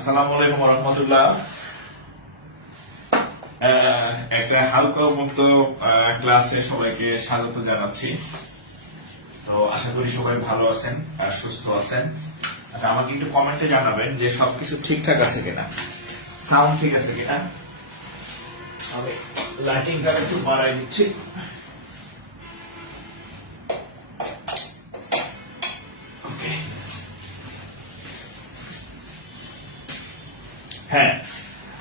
আসসালামু আলাইকুম রহমতুল্লাহ। একটা হালকা মুক্ত ক্লাসে সবাইকে স্বাগত জানাচ্ছি। তো আশা করি সবাই ভালো আছেন আর সুস্থ আছেন। আচ্ছা, আমাকে একটু কমেন্টে জানাবেন যে সবকিছু ঠিকঠাক আছে কিনা, সাউন্ড ঠিক আছে কিনা। আমি লাইটিংটা একটু বাড়াই দিচ্ছি। হ্যাঁ,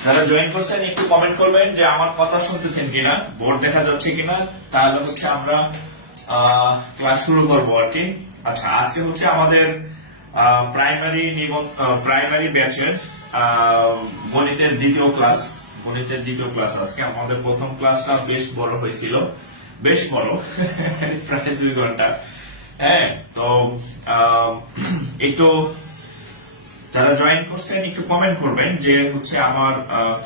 যারা জয়েন করছেন একটু কমেন্ট করবেন যে আমার কথা শুনতেছেন কিনা, বোর্ড দেখা যাচ্ছে কিনা, তাহলে হচ্ছে আমরা ক্লাস শুরু করবো আর কি। আচ্ছা, আজকে হচ্ছে আমাদের প্রাইমারি ব্যাচের গণিতের দ্বিতীয় ক্লাস। আজকে আমাদের প্রথম ক্লাসটা বেশ বড় হয়েছিল, বেশ বড় প্রায় 2 ঘন্টা। হ্যাঁ, তো একটু যারা জয়েন করছেন একটু কমেন্ট করবেন যে হচ্ছে আমার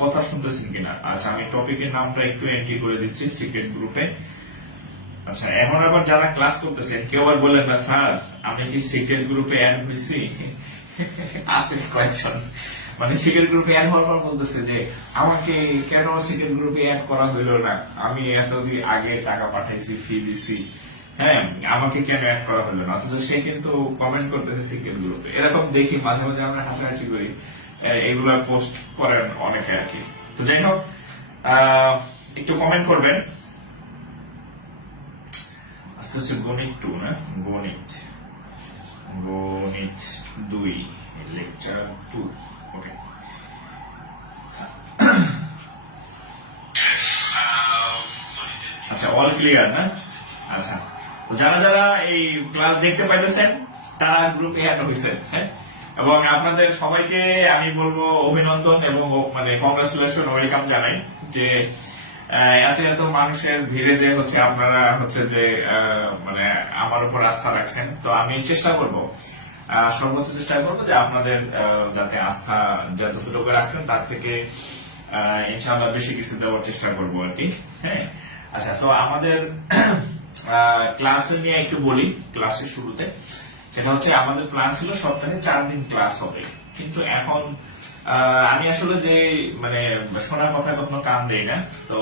কথা শুনতেছেন কিনা। আচ্ছা, আমি টপিকের নামটা একটু এন্ট্রি করে দিচ্ছি সিক্রেট গ্রুপে। আচ্ছা, এখন আবার যারা ক্লাস করতেছেন কেউ আবার বলেন না স্যার আমি কি সিক্রেট গ্রুপে অ্যাড হয়েছি। আসেন কয়েকজন মানে সিক্রেট গ্রুপে অ্যাড হওয়ার পর বলতেছে যে আমাকে কেন সিক্রেট গ্রুপে অ্যাড করা হইলো না, আমি এতদিন আগে টাকা পাঠাইছি, ফি দিছি, হ্যাঁ আমাকে কেন অ্যাড করা হলো না, অথচ সে কিন্তু কমেন্ট করতেছে সিক্রেট গ্রুপে। এরকম দেখি মাঝে মাঝে আমরা হাসাহাসি করি, এগুলা পোস্ট করেন অনেকে আর কি। তো যাই হোক, একটু কমেন্ট করবেন। আজকে হচ্ছে গণিত 2 না, গণিত 2 লেকচার 2। ওকে, আচ্ছা অল ক্লিয়ার না? আচ্ছা, যারা যারা এই ক্লাস দেখতে পাইতেছেন তারা গ্রুপে অ্যাড হয়েছেন, হ্যাঁ, এবং আপনাদের সবাইকে আমি বলবো অভিনন্দন এবং মানে কংগ্রাচুলেশন, ওয়েলকাম জানাই যে এত এত মানুষের ভিড়ে যে হচ্ছে আপনারা হচ্ছে যে মানে আমার উপর আস্থা রাখছেন। তো আমি চেষ্টা করব, সর্বোচ্চ চেষ্টা করবো যে আপনাদের যাতে আস্থা যতটুকু রাখছেন তার থেকে ইনশাআল্লাহ বেশি কিছু দেওয়ার চেষ্টা করবো আর কি। হ্যাঁ, আচ্ছা, তো আমাদের ক্লাস নিয়ে একটু বলি। ক্লাসের শুরুতে সেটা হচ্ছে আমাদের প্ল্যান ছিল সপ্তাহে 4 দিন ক্লাস হবে, কিন্তু এখন আমি আসলে যে মানে শোনার কথা কখনো কান দেই না। তো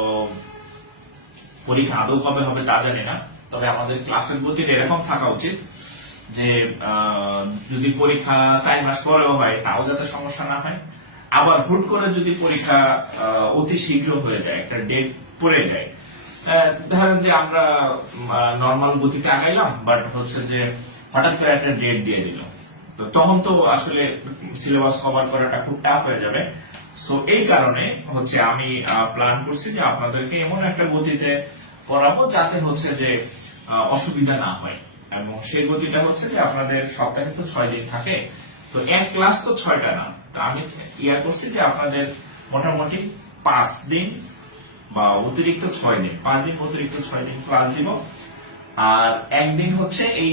পরীক্ষা আদৌ কবে হবে তা জানি না, তবে আমাদের ক্লাসের গতি এরকম থাকা উচিত যে যদি পরীক্ষা 4 মাস পরেও হয় তাও যাতে সমস্যা না হয়। আবার হুট করে যদি পরীক্ষা অতি শীঘ্র হয়ে যায়, একটা ডেট পড়ে যায়, ধরেন যে আমরা নর্মাল গতিতে আগাইলাম, বাট হচ্ছে যে হঠাৎ করে একটা ডেট দিয়ে দিল, তো তখন তো আসলে সিলেবাস কভার করাটা খুব টাফ হয়ে যাবে। সো এই কারণে হচ্ছে আমি প্ল্যান করছি যে আপনাদেরকে এমন একটা গতিতে পড়াবো যাতে হচ্ছে যে অসুবিধা না হয়, এবং সেই গতিটা হচ্ছে যে আপনাদের সপ্তাহে তো 6 দিন থাকে, তো এক ক্লাস তো 6টা না। তো আমি ইয়া করছি যে আপনাদের মোটামুটি 5 দিন বা অতিরিক্ত 6 দিন, 5 দিন অতিরিক্ত 6 দিন ক্লাস দিব। আর একদিন হচ্ছে এই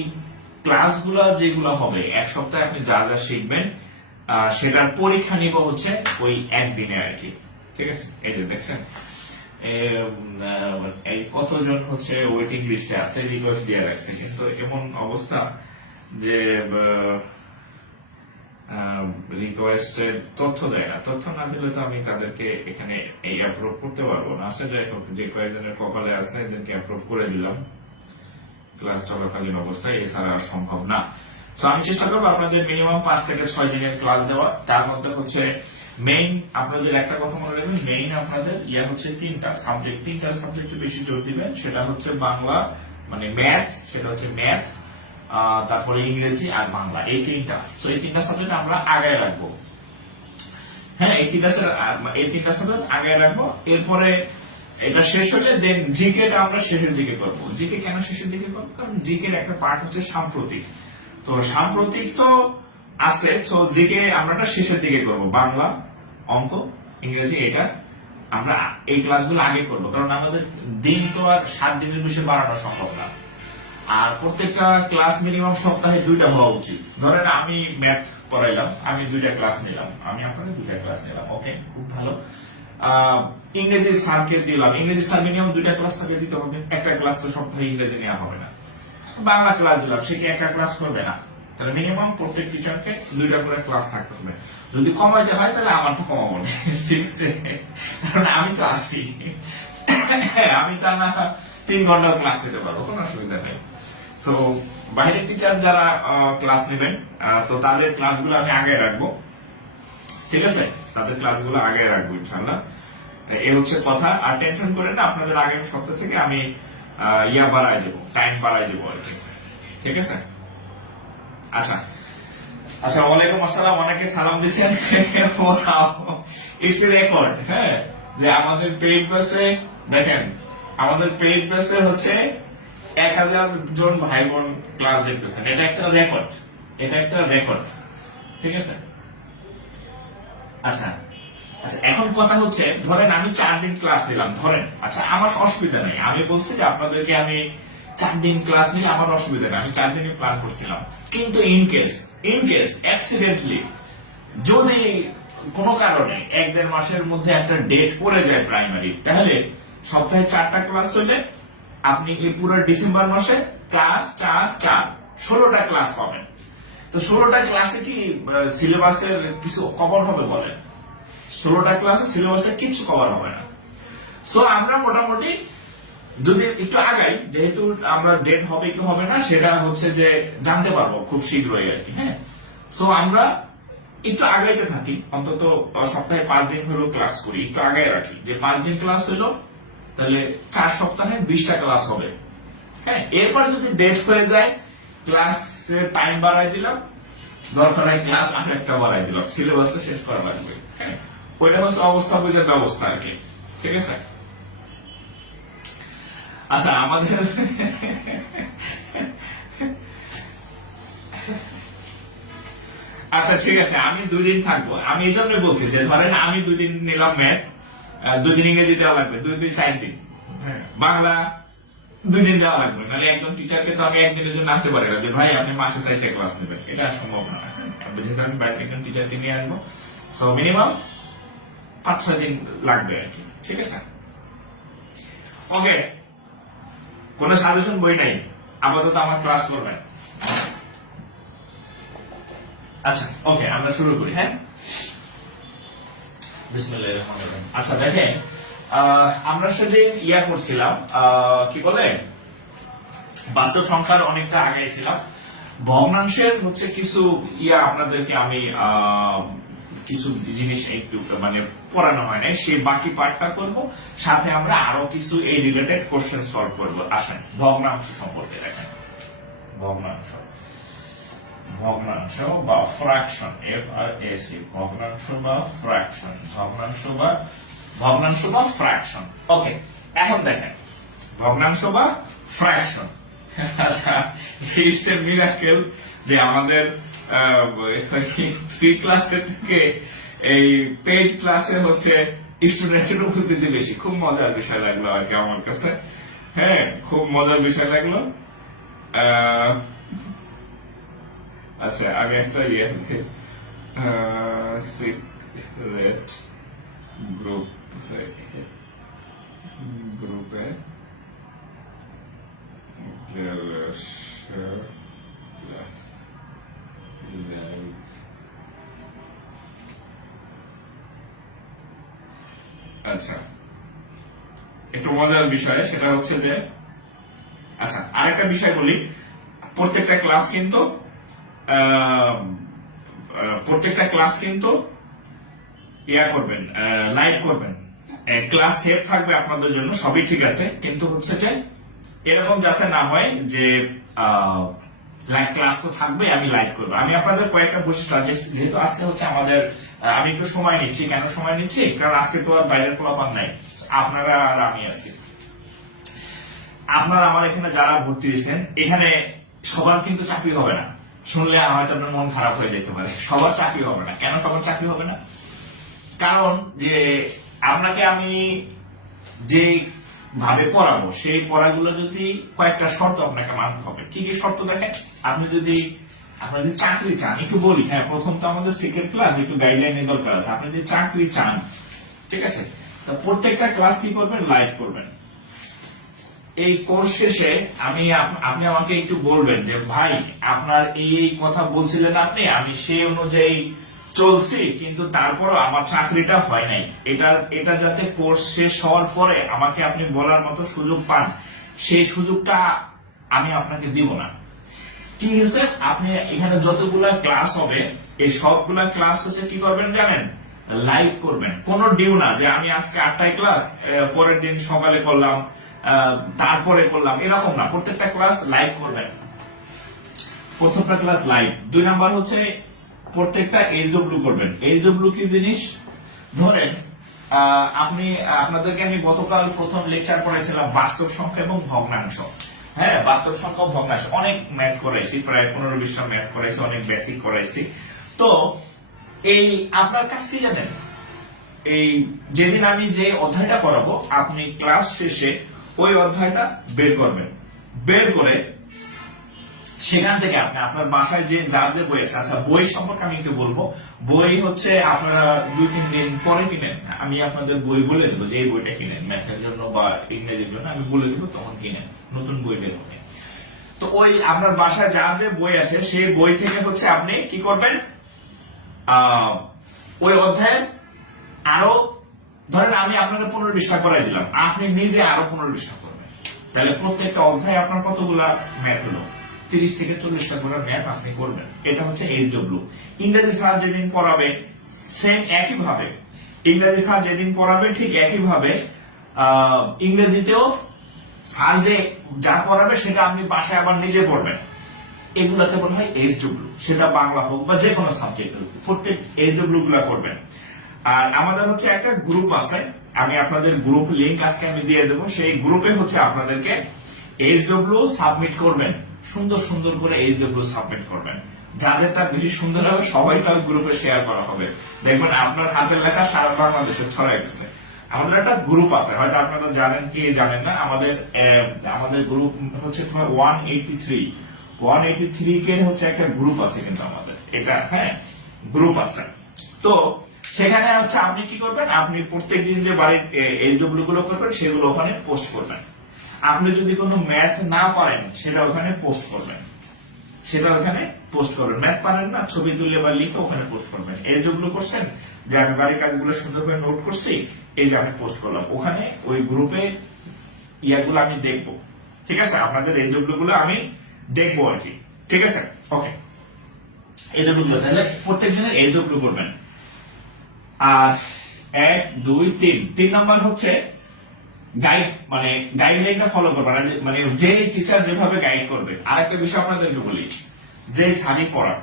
ক্লাসগুলো যেগুলো হবে এক সপ্তাহে আপনি যা যা শিখবেন সেটার পরীক্ষা নিব হচ্ছে ওই একদিনে আর কি। ঠিক আছে, এই যে দেখছেন এই কতজন হচ্ছে ওয়েটিং লিস্টে আছে, রিকোয়েস্ট দিয়ে রাখছে, কিন্তু এমন অবস্থা যে রিকোয়েস্টের তথ্য দেয় না। তথ্য না দিলে তো আমি তাদেরকে এখানে এই অ্যাপ্রুভ করতে পারবো না। আসলে যাই হোক, যে কয়েকজনের কপালে আছে এদেরকে অ্যাপ্রুভ করে দিলাম ক্লাস চলাকালীন অবস্থায়, এছাড়া সম্ভব না। তো আমি চেষ্টা করবো আপনাদের মিনিমাম 5 থেকে 6 দিনের ক্লাস দেওয়া। তার মধ্যে হচ্ছে মেইন আপনাদের একটা কথা মনে রাখবেন, মেইন আপনাদের ইয়া হচ্ছে 3টা সাবজেক্টে বেশি জোর দিবেন। সেটা হচ্ছে বাংলা মানে ম্যাথ, সেটা হচ্ছে ম্যাথ, তারপরে ইংরেজি আর বাংলা, এই 3টা। তো এই 3টা সাবজেক্ট আমরা আগায় রাখবো। হ্যাঁ, এই 3টা সাবজেক্ট আগায় রাখবো। এরপরে এটা শেষ হলে দেন জিকেটা আমরা শেষের দিকে করবো। জিকে কেন শেষের দিকে করবো? কারণ জিকের একটা পার্ট হচ্ছে সাম্প্রতিক। তো সাম্প্রতিক তো আছে, তো জিকে আমরা শেষের দিকে করবো। বাংলা, অঙ্ক, ইংরেজি এটা আমরা এই ক্লাসগুলো আগে করবো, কারণ আমাদের দিন তো আর 7 দিনের বেশি বাড়ানো সম্ভব না। আর প্রত্যেকটা ক্লাস মিনিমাম সপ্তাহে 2টা হওয়া উচিত। ধরেন আমি ম্যাথ পড়াইলাম, আমি 2টা ক্লাস নিলাম, আমি আপনাদের 2টা ক্লাস নিলাম, ওকে, খুব ভালো। ইংরেজি স্যারকে দিলাম, ইংরেজি স্যার মিনিমাম 2টা ক্লাস তাকে দিতে হবে, একটা ক্লাস তো সপ্তাহে ইংরেজি নেওয়া হবে না। বাংলা ক্লাস দিলাম, সে কি একটা ক্লাস করবে না? তাহলে মিনিমাম প্রত্যেক টিচারকে 2টা করে ক্লাস থাকতে হবে। যদি কমাইতে হয় তাহলে আমার তো কমাবো না, ঠিক আছে, কারণ আমি তো আছি, আমি তা না 3 ঘন্টা ক্লাস নিতে পারবো, কোনো অসুবিধা নেই। তো বাইরের টিচার যারা ক্লাস নেবেন, তো তাদের ক্লাসগুলো আমি আগে রাখবো, ঠিক আছে, তাদের ক্লাসগুলো আগে রাখবো ইনশাল্লাহ। এই হচ্ছে কথা। আর টেনশন করেন না, আপনাদের আগামী সপ্তাহ থেকে আমি বাড়ায় দেবো, টাইম বাড়ায় দেবো আর কি, ঠিক আছে। আচ্ছা আচ্ছা, ওয়ালাইকুম আসসালাম, অনেকে সালাম দিচ্ছেন, ইটস রেকর্ড, হ্যাঁ, যে আমাদের পেইড বেসে দেখেন, আমাদের পেইড বেসে হচ্ছে 1000 জন ভাই বোন ক্লাস দেখতেছেন, এটা একটা রেকর্ড, এটা একটা রেকর্ড, ঠিক আছে। আচ্ছা আচ্ছা, এখন কথা হচ্ছে, ধরেন আমি 4 দিন ক্লাস নিলাম, ধরেন, আচ্ছা আমার অসুবিধা নেই, আমি বলছি যে আপনাদেরকে আমি 4 দিন ক্লাস নিলে আমার অসুবিধা নেই, আমি 4 দিনই প্ল্যান করছিলাম। কিন্তু ইন কেস অ্যাক্সিডেন্টলি যদি কোনো কারণে 1-1.5 মাসের মধ্যে একটা ডেট পড়ে যায় প্রাইমারি, তাহলে সপ্তাহে 4টা ক্লাস হলে আপনি এই পুরো ডিসেম্বর মাসে 4-4-4 16টা ক্লাস পাবেন। তো 16টা ক্লাসে কি সিলেবাসের কিছু কভার হবে বলেন? 16টা ক্লাসে সিলেবাসে কিছু কভার হবে না। সো আমরা মোটামুটি যদি একটু আগাই, যেহেতু আমরা ডেট হবে কি হবে না সেটা হচ্ছে যে জানতে পারবো খুব শীঘ্রই আর কি, হ্যাঁ। সো আমরা একটু আগাইতে থাকি, অন্তত সপ্তাহে 5 দিন হলো ক্লাস করি, একটু আগায় রাখি, যে 5 দিন ক্লাস হলো তাহলে 4 সপ্তাহে 20টা ক্লাস হবে, হ্যাঁ। এরপর যদি ডেট হয়ে যায়, ক্লাসের টাইম বাড়াই দিলাম, দরকার হয় ক্লাস আর একটা বাড়াই দিলাম, সিলেবাসটা শেষ করা লাগবে, হ্যাঁ। ওইটা হচ্ছে অবস্থা বুঝে ব্যবস্থা আর কি, ঠিক আছে। আচ্ছা আমাদের আচ্ছা ঠিক আছে, আমি 2 দিন থাকবো, আমি এই জন্য বলছি যে ধরেন আমি 2 দিন নিলাম ম্যাথ, 2 দিন ইংরেজি দেওয়া লাগবে, 2 4 দিন, হ্যাঁ, বাংলা 2 দিন দেওয়া লাগবে, নাহলে একদম টিচারকে তো আমি একদিনের জন্য আনতে পারি না যে ভাই আপনি মাসে 4টা ক্লাস নেবেন, এটা সম্ভব না, যেহেতু আমি বাইরে একজন টিচারকে নিয়ে আসবো। সো মিনিমাম 5-6 দিন লাগবে আর কি, ঠিক আছে। ওকে, কোন সাজেশন বই নাই, আপাতত আমার ক্লাস করবেন। আচ্ছা ওকে, আমরা শুরু করি, হ্যাঁ। বিসমিল্লাহির রহমানির রহিম। আচ্ছা দেখেন, আমরা সেদিন করছিলাম, কি বলে, বাস্তব সংখ্যার অনেকটা আগে ছিলাম, ভগ্নাংশের হচ্ছে কিছু আপনাদেরকে আমি কিছু জিনিস একটু মানে পড়ানো হয় নাই, সে বাকি পার্টটা করব, সাথে আমরা আরো কিছু এই রিলেটেড কোশ্চেন সলভ করব। আসেন ভগ্নাংশ সম্পর্কে দেখেন, ভগ্নাংশ, ভগ্নাংশ বা ফ্র্যাকশন, FRAC, ভগ্নাংশ বা ফ্র্যাকশন, ভগ্নাংশ বা ফ্র্যাকশন। ওকে, এখন দেখেন ভগ্নাংশ বা ফ্র্যাকশন। আচ্ছা, ইটস এ মিরাকেল যে আমাদের ফ্রি ক্লাসের থেকে এই পেইড ক্লাসে হচ্ছে স্টুডেন্টের উপস্থিতি বেশি। খুব মজার বিষয় লাগলো আর কি আমার কাছে, হ্যাঁ, খুব মজার বিষয় লাগলো। আচ্ছা আমি একটা সিক্রেট গ্রুপে আচ্ছা একটু মজার বিষয়, সেটা হচ্ছে যে, আচ্ছা আরেকটা বিষয় বলি, প্রত্যেকটা ক্লাস কিন্তু করবেন, লাইভ করবেন, ক্লাস সেভ থাকবে আপনাদের জন্য, সবই ঠিক আছে, কিন্তু হচ্ছে যে এরকম যাতে না হয় যে ক্লাস তো থাকবে আমি লাইভ করবো। আমি আপনাদের কয়েকটা বৈশিষ্ট্য, যেহেতু আজকে হচ্ছে আমাদের, আমি একটু সময় নিচ্ছি, কেন সময় নিচ্ছি, কারণ আজকে তো আর বাইরের পোলাপান নাই, আপনারা আর আমি আছি। আপনারা আমার এখানে যারা ভর্তি হয়েছেন, এখানে সবার কিন্তু চাকরি হবে না, শুনলে হয়তো আপনার মন খারাপ হয়ে যেতে পারে, সবার চাকরি হবে না। কেন সবার চাকরি হবে না? কারণ যে আপনাকে আমি যে ভাবে পড়াবো, সেই পড়াগুলো যদি কয়েকটা শর্ত আপনাকে মানতে হবে। কি কি শর্ত দেখেন, আপনি যদি চাকরি চান, একটু বলি, হ্যাঁ, প্রথম তো আমাদের সিক্রেট ক্লাস, একটু গাইডলাইনের দরকার আছে। আপনি যদি চাকরি চান, ঠিক আছে, তো প্রত্যেকটা ক্লাস কি করবেন, লাইভ করবেন। এই কোর্স শেষে আপনি আমাকে একটু বলবেন যে ভাই আপনার এই কথা বলছিলেন আপনি, আমি সেই অনুযায়ী চলছি, কিন্তু তারপরও আমার চাকরিটা হয় নাই। এটা যাতে কোর্স শেষ হওয়ার পরে আমাকে আপনি বলার মতো সুযোগ পান, সেই সুযোগটা আমি আপনাকে দিব না। কি হয়েছে, আপনি এখানে যতগুলা ক্লাস হবে এই সবগুলা ক্লাস হচ্ছে কি করবেন জানেন, লাইভ করবেন। কোনো ডিউ না যে আমি আজকে 8টায় ক্লাস, পরের দিন সকালে করলাম, তারপরে করলাম, এরকম না। প্রত্যেকটা ক্লাস লাইভ করবেন। প্রথমটা ক্লাস লাইভ। 2 নাম্বার হচ্ছে প্রত্যেকটা এইচডব্লিউ করবেন। এইচডব্লিউ কি জিনিস, ধরেন আপনাদেরকে আমি গতকাল প্রথম লেকচার করেছিলাম বাস্তব সংখ্যা এবং ভগ্নাংশ। হ্যাঁ, বাস্তব সংখ্যা ও ভগ্নাংশ অনেক ম্যাথ করাইছি, প্রায় 15-20টা ম্যাথ করাইছি, অনেক বেসিক করাইছি। তো এই আপনার কাছ থেকে জানেন, এই যেদিন আমি যে অধ্যায়টা করাবো আপনি ক্লাস শেষে ওই অধ্যায়টা বের করবেন। বের করে সেখান থেকে আপনি আপনার বাসায় যে যার যে বই আছে, আচ্ছা বই সম্পর্কে আমি একটু বলবো। বই হচ্ছে আপনারা 2-3 দিন পরে কিনেন, আমি আপনাদের বই বলে দেবো যে এই বইটা কিনেন ম্যাথের জন্য বা ইংরেজির জন্য, আমি বলে দেবো তখন কিনেন নতুন বই বের হবে। তো ওই আপনার বাসায় যার যে বই আছে সেই বই থেকে হচ্ছে আপনি কি করবেন, ওই অধ্যায়ের আরো, ধরেন আমি আপনাকে 15-20টা করাই দিলাম, আপনি নিজে আরো 15-20টা করবেন। তাহলে প্রত্যেকটা অধ্যায় আপনার কতগুলা ম্যাথ হলো, 30 থেকে 40টা করে ম্যাথ আপনি করবেন। এটা হচ্ছে এইচডব্লিউ। ইংরেজি স্যার যেদিন পড়াবে সেম একই ভাবে, ইংরেজি স্যার যেদিন পড়াবে ঠিক একই ভাবে ইংরেজিতেও স্যার যে যা পড়াবে সেটা আপনি বাসায় আবার নিজে পড়বেন। এগুলাকে বলা হয় এইচডব্লিউ, সেটা বাংলা হোক বা যে কোনো সাবজেক্ট হোক, প্রত্যেক এইচডব্লিউ গুলা করবেন। আর আমাদের হচ্ছে একটা গ্রুপ আছে, আমি আপনাদের গ্রুপ লিংক আজকে আমি দিয়ে দেবো। সেই গ্রুপে হচ্ছে আপনাদেরকে এইচডব্লিউ সাবমিট করবেন, সুন্দর সুন্দর করে এইচডব্লিউ সাবমিট করবেন। যাদেরটা বেশি সুন্দর হবে সবাইটা গ্রুপে শেয়ার করা হবে, দেখবেন আপনার হাতের লেখা সারা বাংলাদেশে ছড়াই গেছে। আমাদের একটা গ্রুপ আছে, হয়তো আপনারা জানেন কি জানেন না, আমাদের গ্রুপ হচ্ছে 183 কে হচ্ছে একটা গ্রুপ আছে কিন্তু আমাদের এটা, হ্যাঁ গ্রুপ আছে। তো সেখানে হচ্ছে আপনি কি করবেন, আপনি প্রত্যেকদিন যে বাড়ির এইচডব্লিউ গুলো করবেন সেগুলো ওখানে পোস্ট করবেন। আপনি যদি কোনো ম্যাথ না পারেন সেটা ওখানে পোস্ট করবেন, ম্যাথ পারেন না ছবি তুলে বা লিখে ওখানে পোস্ট করবেন। এইচডব্লিউ করছেন যে আমি বাড়ির কাজগুলো সুন্দর করে নোট করছি, এই যে আমি পোস্ট করলাম, ওখানে ওই গ্রুপে ইয়াগুলো আমি দেখবো। ঠিক আছে, আপনাদের এইচডব্লিউ গুলো আমি দেখবো আর কি। ঠিক আছে, ওকে। এইচডব্লিউ গুলো তাহলে প্রত্যেক জনের এইচডব্লিউ করবেন। আর 1, 2, 3 নাম্বার হচ্ছে গাইডলাইনটা ফলো করবেন, মানে যে টিচার যেভাবে গাইড করবে। আরেকটা বিষয় আপনাদেরকে বলি, যে শাড়ি পরাক,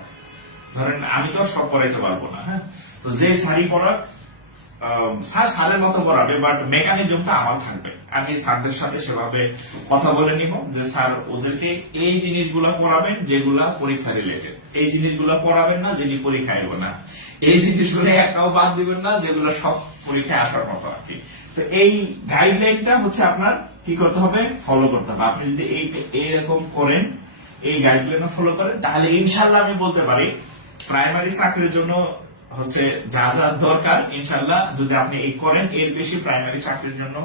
ধরেন আমি তো সব পরাইতে পারবো না, হ্যাঁ, তো যে শাড়ি পরাক স্যার স্যারের মতো পড়াবে, বাট মেকানিজমটা আমার থাকবে। আমি স্যারদের সাথে সেভাবে কথা বলে নিব যে স্যার ওদেরকে এই জিনিসগুলো পড়াবেন যেগুলা পরীক্ষা রিলেটেড, এই জিনিসগুলো পড়াবেন না যিনি পরীক্ষায় এগো না, এই জিনিসগুলো একটাও বাদ দিবেন না যেগুলো সব পরীক্ষায় আসার মতো আর কি। তো এই গাইডলাইনটা হচ্ছে আপনার কি করতে হবে, ফলো করতে হবে। আপনি যদি এইরকম করেন, এই গাইডলাইন ফলো করেন, তাহলে ইনশাল্লাহ আমি বলতে পারি প্রাইমারি চাকরির জন্য হচ্ছে যা যা দরকার, ইনশাল্লাহ যদি আপনি এই করেন এর বেশি প্রাইমারি চাকরির জন্য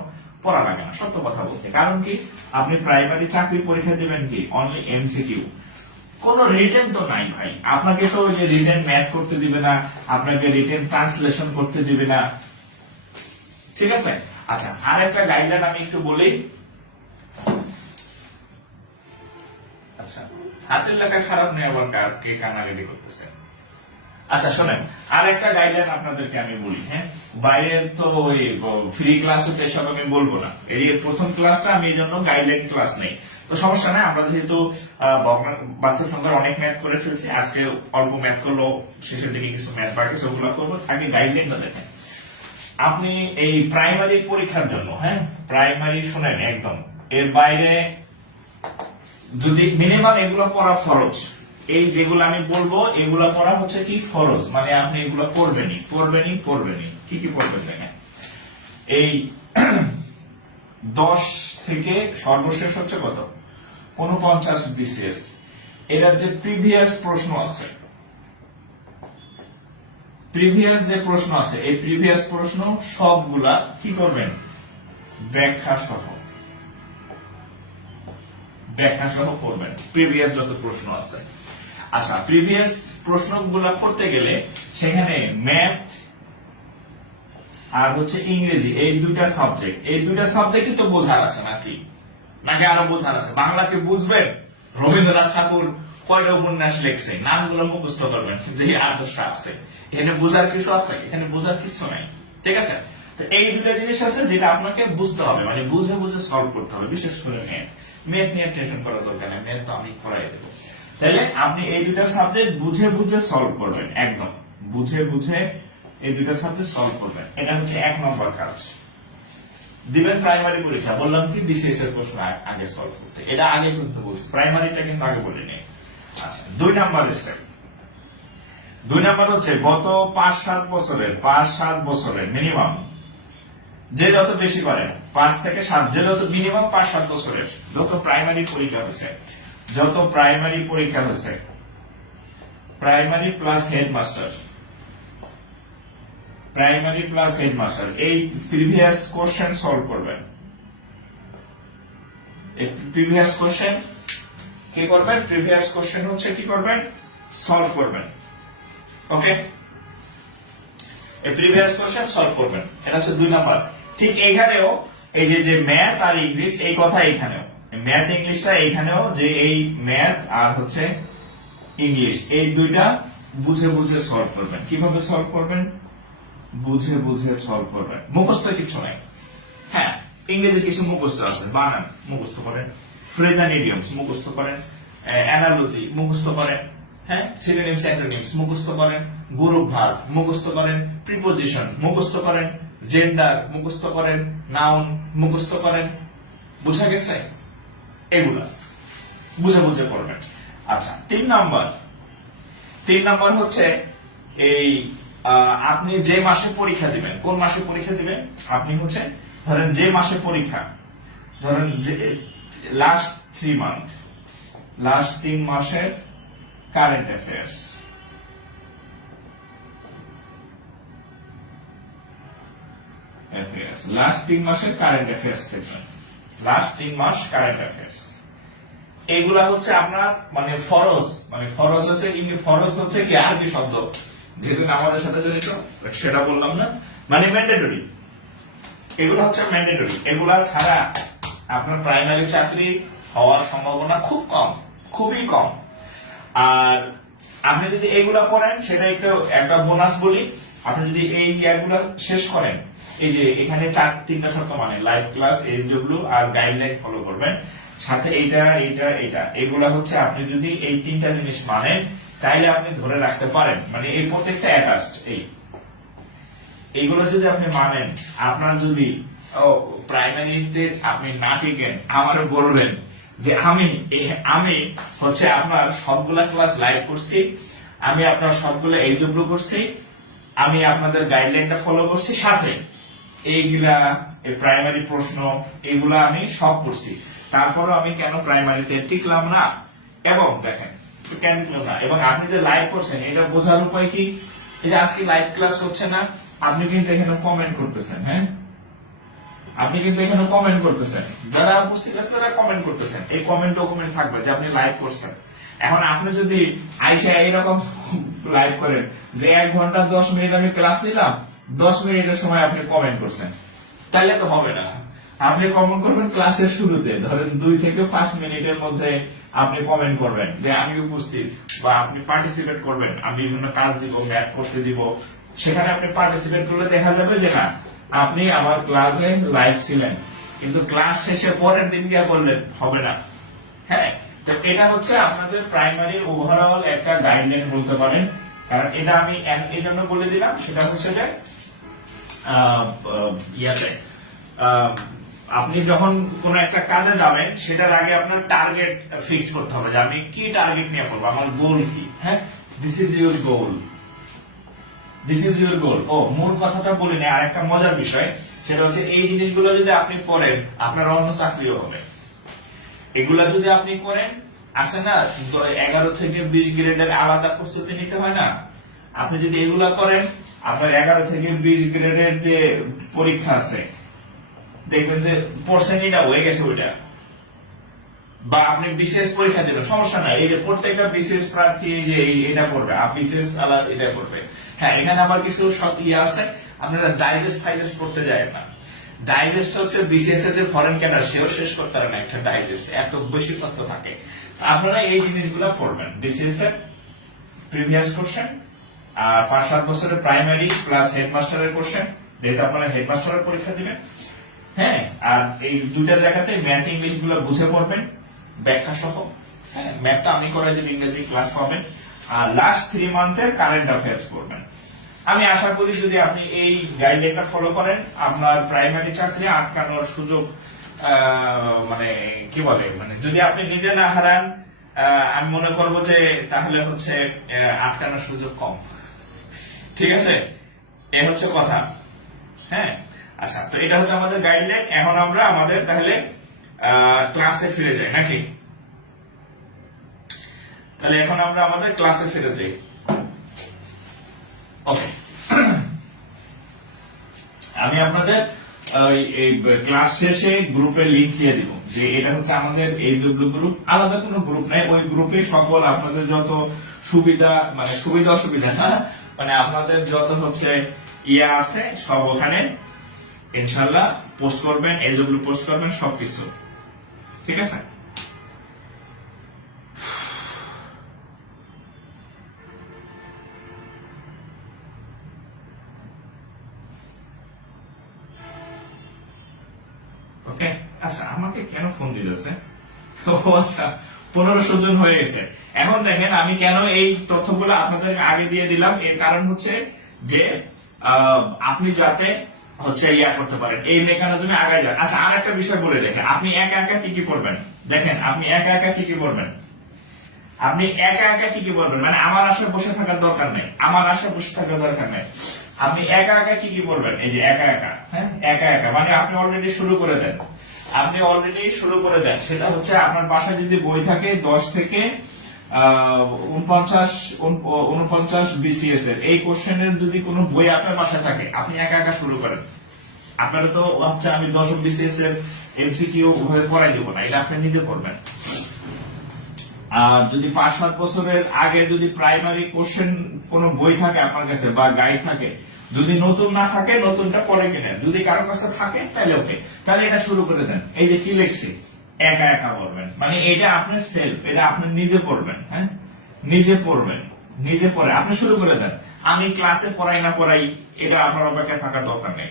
পড়া লাগে না, সত্য কথা বলতে। কারণ কি, আপনি প্রাইমারি চাকরি পরীক্ষা দিবেন কি অনলি এমসিকিউ, কোন রিটেন তো নাই ভাই। আপনাকে তো যে রিটেন ম্যাথ করতে দিবে না, আপনাকে রিটেন ট্রান্সলেশন করতে দিবে না। ঠিক আছে, আচ্ছা আর একটা গাইডলাইন আমি একটু বলি। আচ্ছা, হাতের লেখা খারাপ নেই আবার কে কানাগাড়ি করতেছে। আচ্ছা শোনেন, আর একটা গাইডলাইন আপনাদেরকে আমি বলি, হ্যাঁ বাইরের তো ওই ফ্রি ক্লাস হতে এসব আমি বলবো না। এই প্রথম ক্লাসটা আমি এই জন্য গাইডলাইন ক্লাস নেই, তো সমস্যা নাই। আমরা যেহেতু বাস্তব সংখ্যার অনেক ম্যাথ করে ফেলছি, আজকে অল্প ম্যাথ করলো, শেষের দিকে কিছু ম্যাথ বাকি সেগুলো করবো। আগে গাইডলাইনটা দেখেন। আপনি এই প্রাইমারি পরীক্ষার জন্য, হ্যাঁ প্রাইমারি শোনেন একদম, এর বাইরে যদি মিনিমাম এগুলো পড়া ফরজ, এই যেগুলো আমি বলবো এগুলো পড়া হচ্ছে কি ফরজ, মানে আপনি এগুলো পড়বেনই। কি কি পড়বেন দেখেন, এই 10 থেকে সর্বশেষ হচ্ছে কত 49 বিসিএস, এটার যে প্রিভিয়াস প্রশ্ন আছে, এই প্রিভিয়াস প্রশ্ন সবগুলা কি করবেন, ব্যাখ্যা সহ ব্যাখ্যা সহ করবেন প্রিভিয়াস যত প্রশ্ন আছে। আচ্ছা, প্রিভিয়াস প্রশ্নগুলো করতে গেলে সেখানে ম্যাথ আর হচ্ছে ইংরেজি এই দুইটা সাবজেক্টই তো বোঝার আছে নাকি আরো বোঝার আছে? বাংলাকে বুঝবেন, রবীন্দ্রনাথ ঠাকুর কয়টা উপন্যাস লিখছে নামগুলো মুখস্থ করবেন, যে 8-10টা আছে। এখানে বোঝার কিছু আছে? এখানে বোঝার কিছু নাই, ঠিক আছে? তো এই দুটা জিনিস আছে যেটা আপনাকে বুঝতে হবে, মানে বুঝে বুঝে সলভ করতে হবে। বিশেষ করে ম্যাথ নিয়ে টেনশন করার দরকার নেই, ম্যাথ তো আমি করাই দেবো। তাহলে আপনি এই দুটা সাবজেক্ট বুঝে বুঝে সলভ করবেন, একদম বুঝে বুঝে এই দুটা সাবজেক্ট সলভ করবেন। এটা হচ্ছে 1 নম্বর কাজ। দিবেন প্রাইমারি পরীক্ষা, বললাম কি বিসিএস এর প্রশ্ন আগে সলভ করতে, এটা আগে কিন্তু বলছি, প্রাইমারিটা কিন্তু আগে বলিনি। আচ্ছা, 2 নাম্বার স্টেপ। 2 নাম্বার হচ্ছে গত 5-7 বছরের মিনিমাম যে যত বেশি করেন, 5 থেকে 7, যে যত মিনিমাম 5-7 বছরের যত প্রাইমারি পরীক্ষা হয়েছে, প্রাইমারি প্লাস হেডমাস্টার, এই প্রিভিয়াস কোশ্চেন সলভ করবেন। এই প্রিভিয়াস কোশ্চেন কি করবেন? প্রিভিয়াস কোশ্চেন হচ্ছে কি করবেন? সলভ করবেন। ওকে, এই প্রিভিয়াস কোশ্চেন সলভ করবেন, এটা হচ্ছে 2 নাম্বার। ঠিক এখানেও এই যে ম্যাথ আর ইংলিশ, এই কথা এখানেও ম্যাথ ইংলিশটা এখানেও, যে এই ম্যাথ আর হচ্ছে ইংলিশ এই দুইটা বুঝে বুঝে সলভ করবেন। কিভাবে সলভ করবেন? বুঝে বুঝে সলভ করবেন, মুখস্থ কিছু নাই। হ্যাঁ, ইংরেজি কিছু মুখস্থ আছে, বানান মুখস্থ করেন, ফ্রেজ এন্ড ইডিয়মস মুখস্থ করেন, অ্যানালজি মুখস্থ করেন, হ্যাঁ, সিনোনিমস অ্যান্টোনিমস মুখস্থ করেন, গ্রুপ ভার্ব মুখস্থ করেন, প্রিপোজিশন মুখস্থ করেন, জেন্ডার মুখস্থ করেন, নাউন মুখস্থ করেন। বুঝা গেছে? এগুলা বুঝে বুঝে করবেন। আচ্ছা, 3 নাম্বার হচ্ছে এই আপনি যে মাসে পরীক্ষা দিবেন, কোন মাসে পরীক্ষা দিবেন? আপনি হচ্ছে ধরেন যে মাসে পরীক্ষা, ধরেন যে লাস্ট 3 মাসের কারেন্ট অ্যাফেয়ার্স, লাস্ট 3 মাসের কারেন্ট অ্যাফেয়ার্স দেখবেন, লাস্ট 3 মাস কারেন্ট অ্যাফেয়ার্স। এগুলা হচ্ছে আপনার মানে ফরজ হচ্ছে কি আরবি শব্দ, যেহেতু আমাদের সাথে জড়িত সেটা বললাম না, মানে ম্যান্ডেটরি। এগুলো হচ্ছে ম্যান্ডেটরি, এগুলা ছাড়া আপনার প্রাইমারি চাকরি হওয়ার সম্ভাবনা খুব কম, খুবই কম। আর আপনি যদি এগুলা করেন, সেটা একটা বোনাস বলি, আপনি যদি এই ইয়ারগুলো শেষ করেন, এই যে এখানে 3টা শর্ত মানে লাইভ ক্লাস, এইচডব্লিউ আর গাইডলাইন ফলো করবেন, সাথে এইটা এগুলা হচ্ছে আপনি যদি এই 3টা জিনিস মানেন, তাইলে আপনি ধরে রাখতে পারেন, মানে এই প্রত্যেকটা অ্যাটাচড, এইগুলো যদি আপনি মানেন, আপনার যদি প্রাইমারিতে আপনি না টিকেন, আমার বলবেন যে আমি হচ্ছে আপনার সবগুলা ক্লাস লাইভ করছি, আমি আপনার সবগুলো এইচডব্লিউ করছি, আমি আপনাদের গাইডলাইনটা ফলো করছি, সাথে এইগুলা প্রাইমারি প্রশ্ন এগুলা আমি সব করছি, তারপরও আমি কেন প্রাইমারিতে টিকলাম না? এবং দেখেন কেন টিকলাম না, এবং আপনি যে লাইভ করছেন এটা বোঝার উপায় কি? এই যে আজকে লাইভ ক্লাস হচ্ছে না, আপনি কিন্তু এখানে কমেন্ট করতেছেন, হ্যাঁ, আপনি কিন্তু এখানে কমেন্ট করতেছেন, যারা উপস্থিত আছে তারা কমেন্ট করতেছেন, এই কমেন্ট ডকুমেন্ট থাকবে যে আপনি লাইভ করছেন। এখন আপনি যদি আইসা এইরকম লাইভ করেন যে 1 ঘন্টা 10 মিনিট আমি ক্লাস নিলাম, 10 মিনিটের সময় আপনি কমেন্ট করছেন, তাহলে তো হবে না। আপনি কমেন্ট করবেন ক্লাসের শুরুতে, ধরেন 2 থেকে 5 মিনিটের মধ্যে আপনি কমেন্ট করবেন যে আমি উপস্থিত, বা আপনি পার্টিসিপেট করবেন, আমি বিভিন্ন কাজ দিব, ম্যাথ করতে দিব, সেখানে আপনি পার্টিসিপেট করলে দেখা যাবে যে না, আপনি আমার ক্লাসে লাইভ ছিলেন, কিন্তু ক্লাস শেষে পরের দিন গিয়ে করলেন, হবে না। হ্যাঁ, তো এটা হচ্ছে আপনাদের প্রাইমারি ওভারঅল একটা গাইডলাইন বলতে পারেন, কারণ এটা আমি এই জন্য বলে দিলাম, সেটা হচ্ছে যে আপনি যখন কোন একটা কাজে যাবেন, সেটার আগে আপনার টার্গেট ফিক্স করতে হবে যে আমি কি টার্গেট নিয়ে করবো, আমার গোল কি। হ্যাঁ, দিস ইজ ইউর গোল। ও মূল কথাটা বলিনি, আর একটা মজার বিষয়, সেটা হচ্ছে এই জিনিসগুলো যদি আপনি করেন, আপনার অন্য চাকরিও হবে। এগুলা যদি আপনি করেন, আছে না 11 থেকে 20 গ্রেডের আলাদা প্রস্তুতি নিতে হয় না, আপনি যদি এগুলা করেন, আপনার 11 থেকে 20 গ্রেডের যে পরীক্ষা আছে, দেখবেন যে পার্সেন্টেজটা হয়ে গেছে, ওইটা বা আপনি বিসিএস পরীক্ষা দেবেন, সমস্যা নাই, এই যে প্রত্যেকটা বিসিএস প্রার্থী যে এটা করবে, বিসিএস আলাদা এটা করবে। হ্যাঁ, এখানে আবার কিছু আছে, আপনারা ডাইজেস্ট ফাইজেস্ট করতে যায় না। ডাইজেস্ট হচ্ছে বিসিএস এর যে ফরেন ক্যাডার সেও শেষ করতে পারে না একটা ডাইজেস্ট, এত বেশি তথ্য থাকে। আপনারা এই জিনিসগুলো পড়বেন, বিসিএস এর প্রিভিয়াস কোশ্চেন, আর 5-7 বছরের প্রাইমারি প্লাস হেডমাস্টারের কোশ্চেন, যেহেতু আপনারা হেডমাস্টারের পরীক্ষা দিবেন। হ্যাঁ, আর এই দুইটা জায়গাতে ম্যাথ ইংলিশ গুলো বুঝে পড়বেন ব্যাখ্যা সহ। হ্যাঁ, ম্যাথটা আমি করে দিব, ইংরেজি ক্লাস পাবেন। আর লাস্ট 3 মান্থের কারেন্ট অ্যাফেয়ার্স পড়বেন। আমি আশা করি যদি আপনি এই গাইডলাইনটা ফলো করেন, আপনার প্রাইমারি চাকরি আটকানোর সুযোগ মানে কি বলে, মানে যদি আপনি নিজে না হারান, আমি মনে করব যে তাহলে হচ্ছে আটকানোর সুযোগ কম। ঠিক আছে, এ হচ্ছে কথা। হ্যাঁ, আচ্ছা, তো এটা হচ্ছে আমাদের গাইডলাইন। এখন আমরা আমাদের তাহলে ক্লাসে ফিরে যাই নাকি? তাহলে এখন আমরা আমাদের ক্লাসে ফিরে যাই। ওকে, আমি আপনাদের এই ক্লাস শেষে গ্রুপের লিংক দিয়ে দিব, যে এটা হচ্ছে আমাদের এই গ্রুপ, আলাদা কোনো গ্রুপ নাই, ওই গ্রুপে সকল আপনাদের যত সুবিধা, মানে সুবিধা অসুবিধা না, মানে আপনাদের যত হচ্ছে ইয়া আছে সব ওখানে ইনশাল্লাহ পোস্ট করবেন, এজগুলো পোস্ট করবেন, সবকিছু ঠিক আছে। ওকে, আচ্ছা, আমাকে কেন ফোন দিতেছে? আচ্ছা, 1500 জন হয়ে গেছে। এখন দেখেন আমি কেন এই তথ্যগুলো আপনাদের আগে দিয়ে দিলাম, এর কারণ হচ্ছে যে আপনি যাতে হচ্ছে ইয়া করতে পারেন, এই মেকানিজমে আগায় যান। আচ্ছা, আর একটা বিষয় বলে রেখে, আপনি একা একা কি কি পড়বেন দেখেন, আপনি একা একা কি কি পড়বেন, আপনি একা একা কি কি পড়বেন, মানে আমার আশায় বসে থাকার দরকার নেই, আমার আশায় বসে থাকার দরকার নেই। আপনি একা একা কি কি পড়বেন, এই যে একা একা, হ্যাঁ একা একা, মানে আপনি অলরেডি শুরু করে দেন, আপনি অলরেডি শুরু করে দেন। সেটা হচ্ছে আপনার বাসায় যদি বই থাকে 10 থেকে 49 বিসিএস এর এই কোশ্চেনের যদি কোনো বই আপনার বাসায় থাকে, আপনি একা একা শুরু করেন। আপনারা তো ভাবছে আমি 10 বিসিএস এর এমসিকিউ ভাবে পড়াই দেবো না, এটা আপনি নিজে পড়বেন। আর যদি 5-7 বছরের আগে যদি প্রাইমারি কোশ্চেন কোন বই থাকে আপনার কাছে বা গাইড থাকে, যদি নতুন না থাকে নতুনটা পরে কিনেন, যদি কারো কাছে থাকে তাহলে ওকে, তাহলে এটা শুরু করে দেন। এই যে কি লিখছি, একা একা পড়বেন, মানে এটা আপনার সেলফ, এটা আপনি নিজে পড়বেন। হ্যাঁ, নিজে পড়বেন, নিজে পড়ে আপনি শুরু করে দেন। আমি ক্লাসে পড়াই না পড়াই এটা আপনার অপেক্ষায় থাকার দরকার নেই।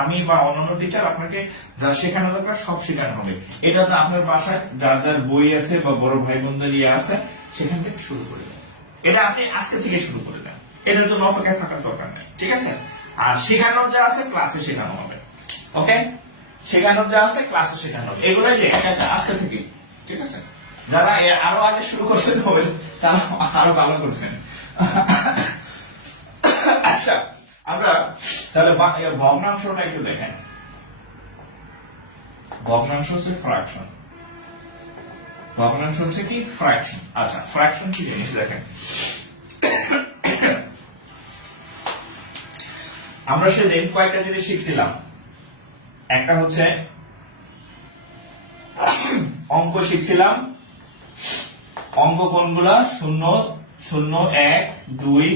আমি বা অন্যান্য টিচার আপনাকে যা শেখানো দরকার সব শেখানো হবে। এটা তো আপনার বাসায় যার যার বই আছে বা বড় ভাই বোনদের ইয়ে আছে, সেখান থেকে শুরু করে দেন। এটা আপনি আজকে থেকে শুরু করে দেন, এটার জন্য অপেক্ষায় থাকার দরকার নেই। ঠিক আছে, আর শেখানোর যা আছে ক্লাসে শেখানো হবে। ওকে, শেখানোর যা আছে ক্লাসে শেখানো হবে, এগুলাই যে আজকে থেকে। ঠিক আছে, যারা আরো আগে শুরু করছেন হবে তারা আরো ভালো করছেন। আচ্ছা, আমরা তাহলে ভগ্নাংশটা একটু দেখেন। ভগ্নাংশ হচ্ছে ফ্র্যাকশন, ভগ্নাংশ হচ্ছে কি ফ্র্যাকশন। আচ্ছা, ফ্র্যাকশন কি জিনিস দেখেন। আমরা সেদিন কয়েকটা জিনিস শিখছিলাম, একটা হচ্ছে অঙ্ক শিখছিলাম, অঙ্ক কোনগুলা, 0, 0, 1, 2,